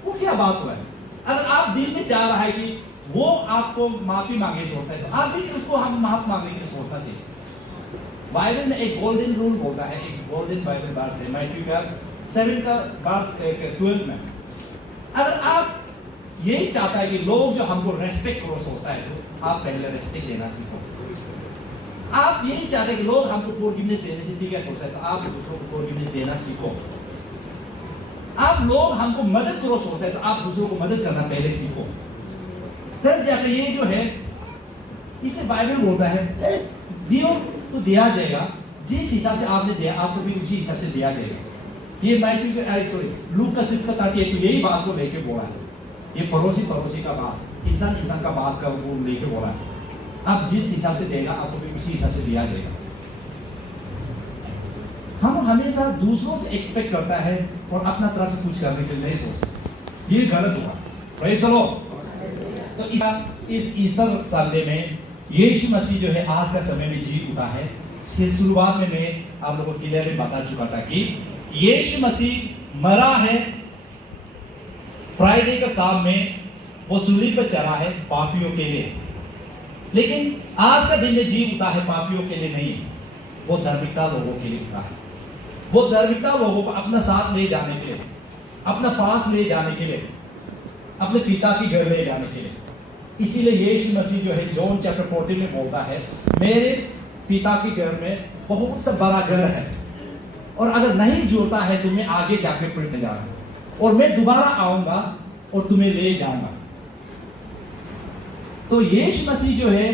वो क्या बात हुआ है? अगर आप दिल में चाह रहा है कि वो आपको माफी मांगे सोचता है तो आप भी उसको हम माफ मांगने के लिए सोचना चाहिए। बाइबल में एक गोल्डन रूल बोलता है, एक गोल्डन बाइबल वर्स है मैथ्यू का 7 का वर्स 12 में। अगर आप यही चाहता है कि लोग जो हमको रेस्पेक्ट करो सोचता है तो आप पहले रेस्पेक्ट देना सीखो। आप यही चाहते हैं कि लोग हमको फॉरगिवनेस देने से ठीक है सोचता है तो आप दूसरों को फॉरगिवनेस देना सीखो। आप लोग हमको मदद करो सोचते हैं तो आप दूसरों को मदद करना पहले सीखो। तब जाकर ये जो है इसे बाइबल बोलता है दियो तो दिया जाएगा, जिस हिसाब से आपने दिया आपको भी उसी हिसाब से दिया जाएगा। ये मैथ्यू सॉरी लूक का 6:38 यही बात को लेके बोला है। ये पड़ोसी का बात, इंसान का बात का वो लेके बोला है। आप जिस हिसाब से देगा आपको भी उसी हिसाब से दिया जाएगा। हम हमेशा दूसरों से एक्सपेक्ट करता है और अपना तरफ से कुछ करने के लिए नहीं सोचते, ये गलत हुआ। Praise the Lord. तो इस ईस्टर संडे में यीशु मसीह जो है आज का समय में जी उठा है। शुरुआत में मैं आप लोगों को क्लियरली बता चुका था कि यीशु मसीह मरा है फ्राइडे का शाम में, वो सूली पर चढ़ा है पापियों के लिए, लेकिन आज का दिन में जी उठा है पापियों के लिए नहीं, वो धार्मिकता लोगों के लिए उठा है। वो धार्मिकता लोगों को अपना साथ ले जाने के लिए, अपना पास ले जाने के लिए, अपने पिता की घर ले जाने के लिए। इसीलिए यीशु मसीह जो है जॉन चैप्टर 14 में बोलता है, मेरे पिता के घर में बहुत सा बड़ा घर है, और अगर नहीं जुड़ता है तो मैं आगे जाके पढ़ने जा रहा हूं, और मैं दोबारा आऊंगा और तुम्हें ले जाऊंगा। तो यीशु मसीह जो है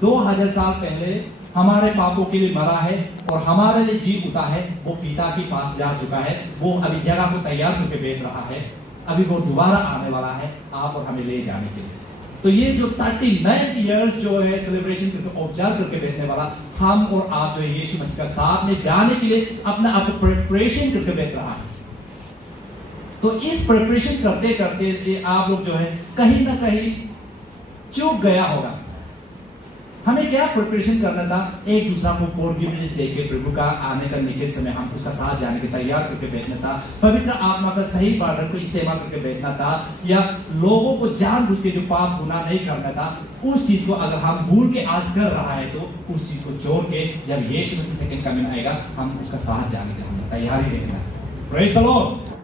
2000 साल पहले हमारे पापों के लिए मरा है और हमारे लिए जी उठा है। वो पिता के पास जा चुका है, वो अभी जगह को तैयार करके बैठ रहा है, अभी वो दोबारा आने वाला है आप और हमें ले जाने के लिए। तो ये जो 39 इयर्स जो है सेलिब्रेशन करके ऑब्जर्व करके बैठने वाला, हम और आप जो है यीशु मसीह का साथ में जाने के लिए अपना आप प्रिपरेशन करके बैठ रहा है। तो इस प्रिपरेशन करते करते आप लोग जो है कहीं ना कहीं चूक गया होगा। हमें क्या प्रिपरेशन करना था? एक दूसरा को फॉरगिवनेस देके प्रभु का आने का निकट समय हम उसका साथ जाने के तैयार करके बैठना था। पवित्र आत्मा का सही पालन को इस्तेमाल करके बैठना था, या लोगों को जानबूझ के जो पाप गुनाह नहीं करना था, उस चीज को अगर हम भूल के आज कर रहा है तो उस चीज को छोड़ के जब यीशु मसीह सेकंड कमिंग आएगा हम उसका साथ जाने के हमें तैयारी देखना। Praise the Lord.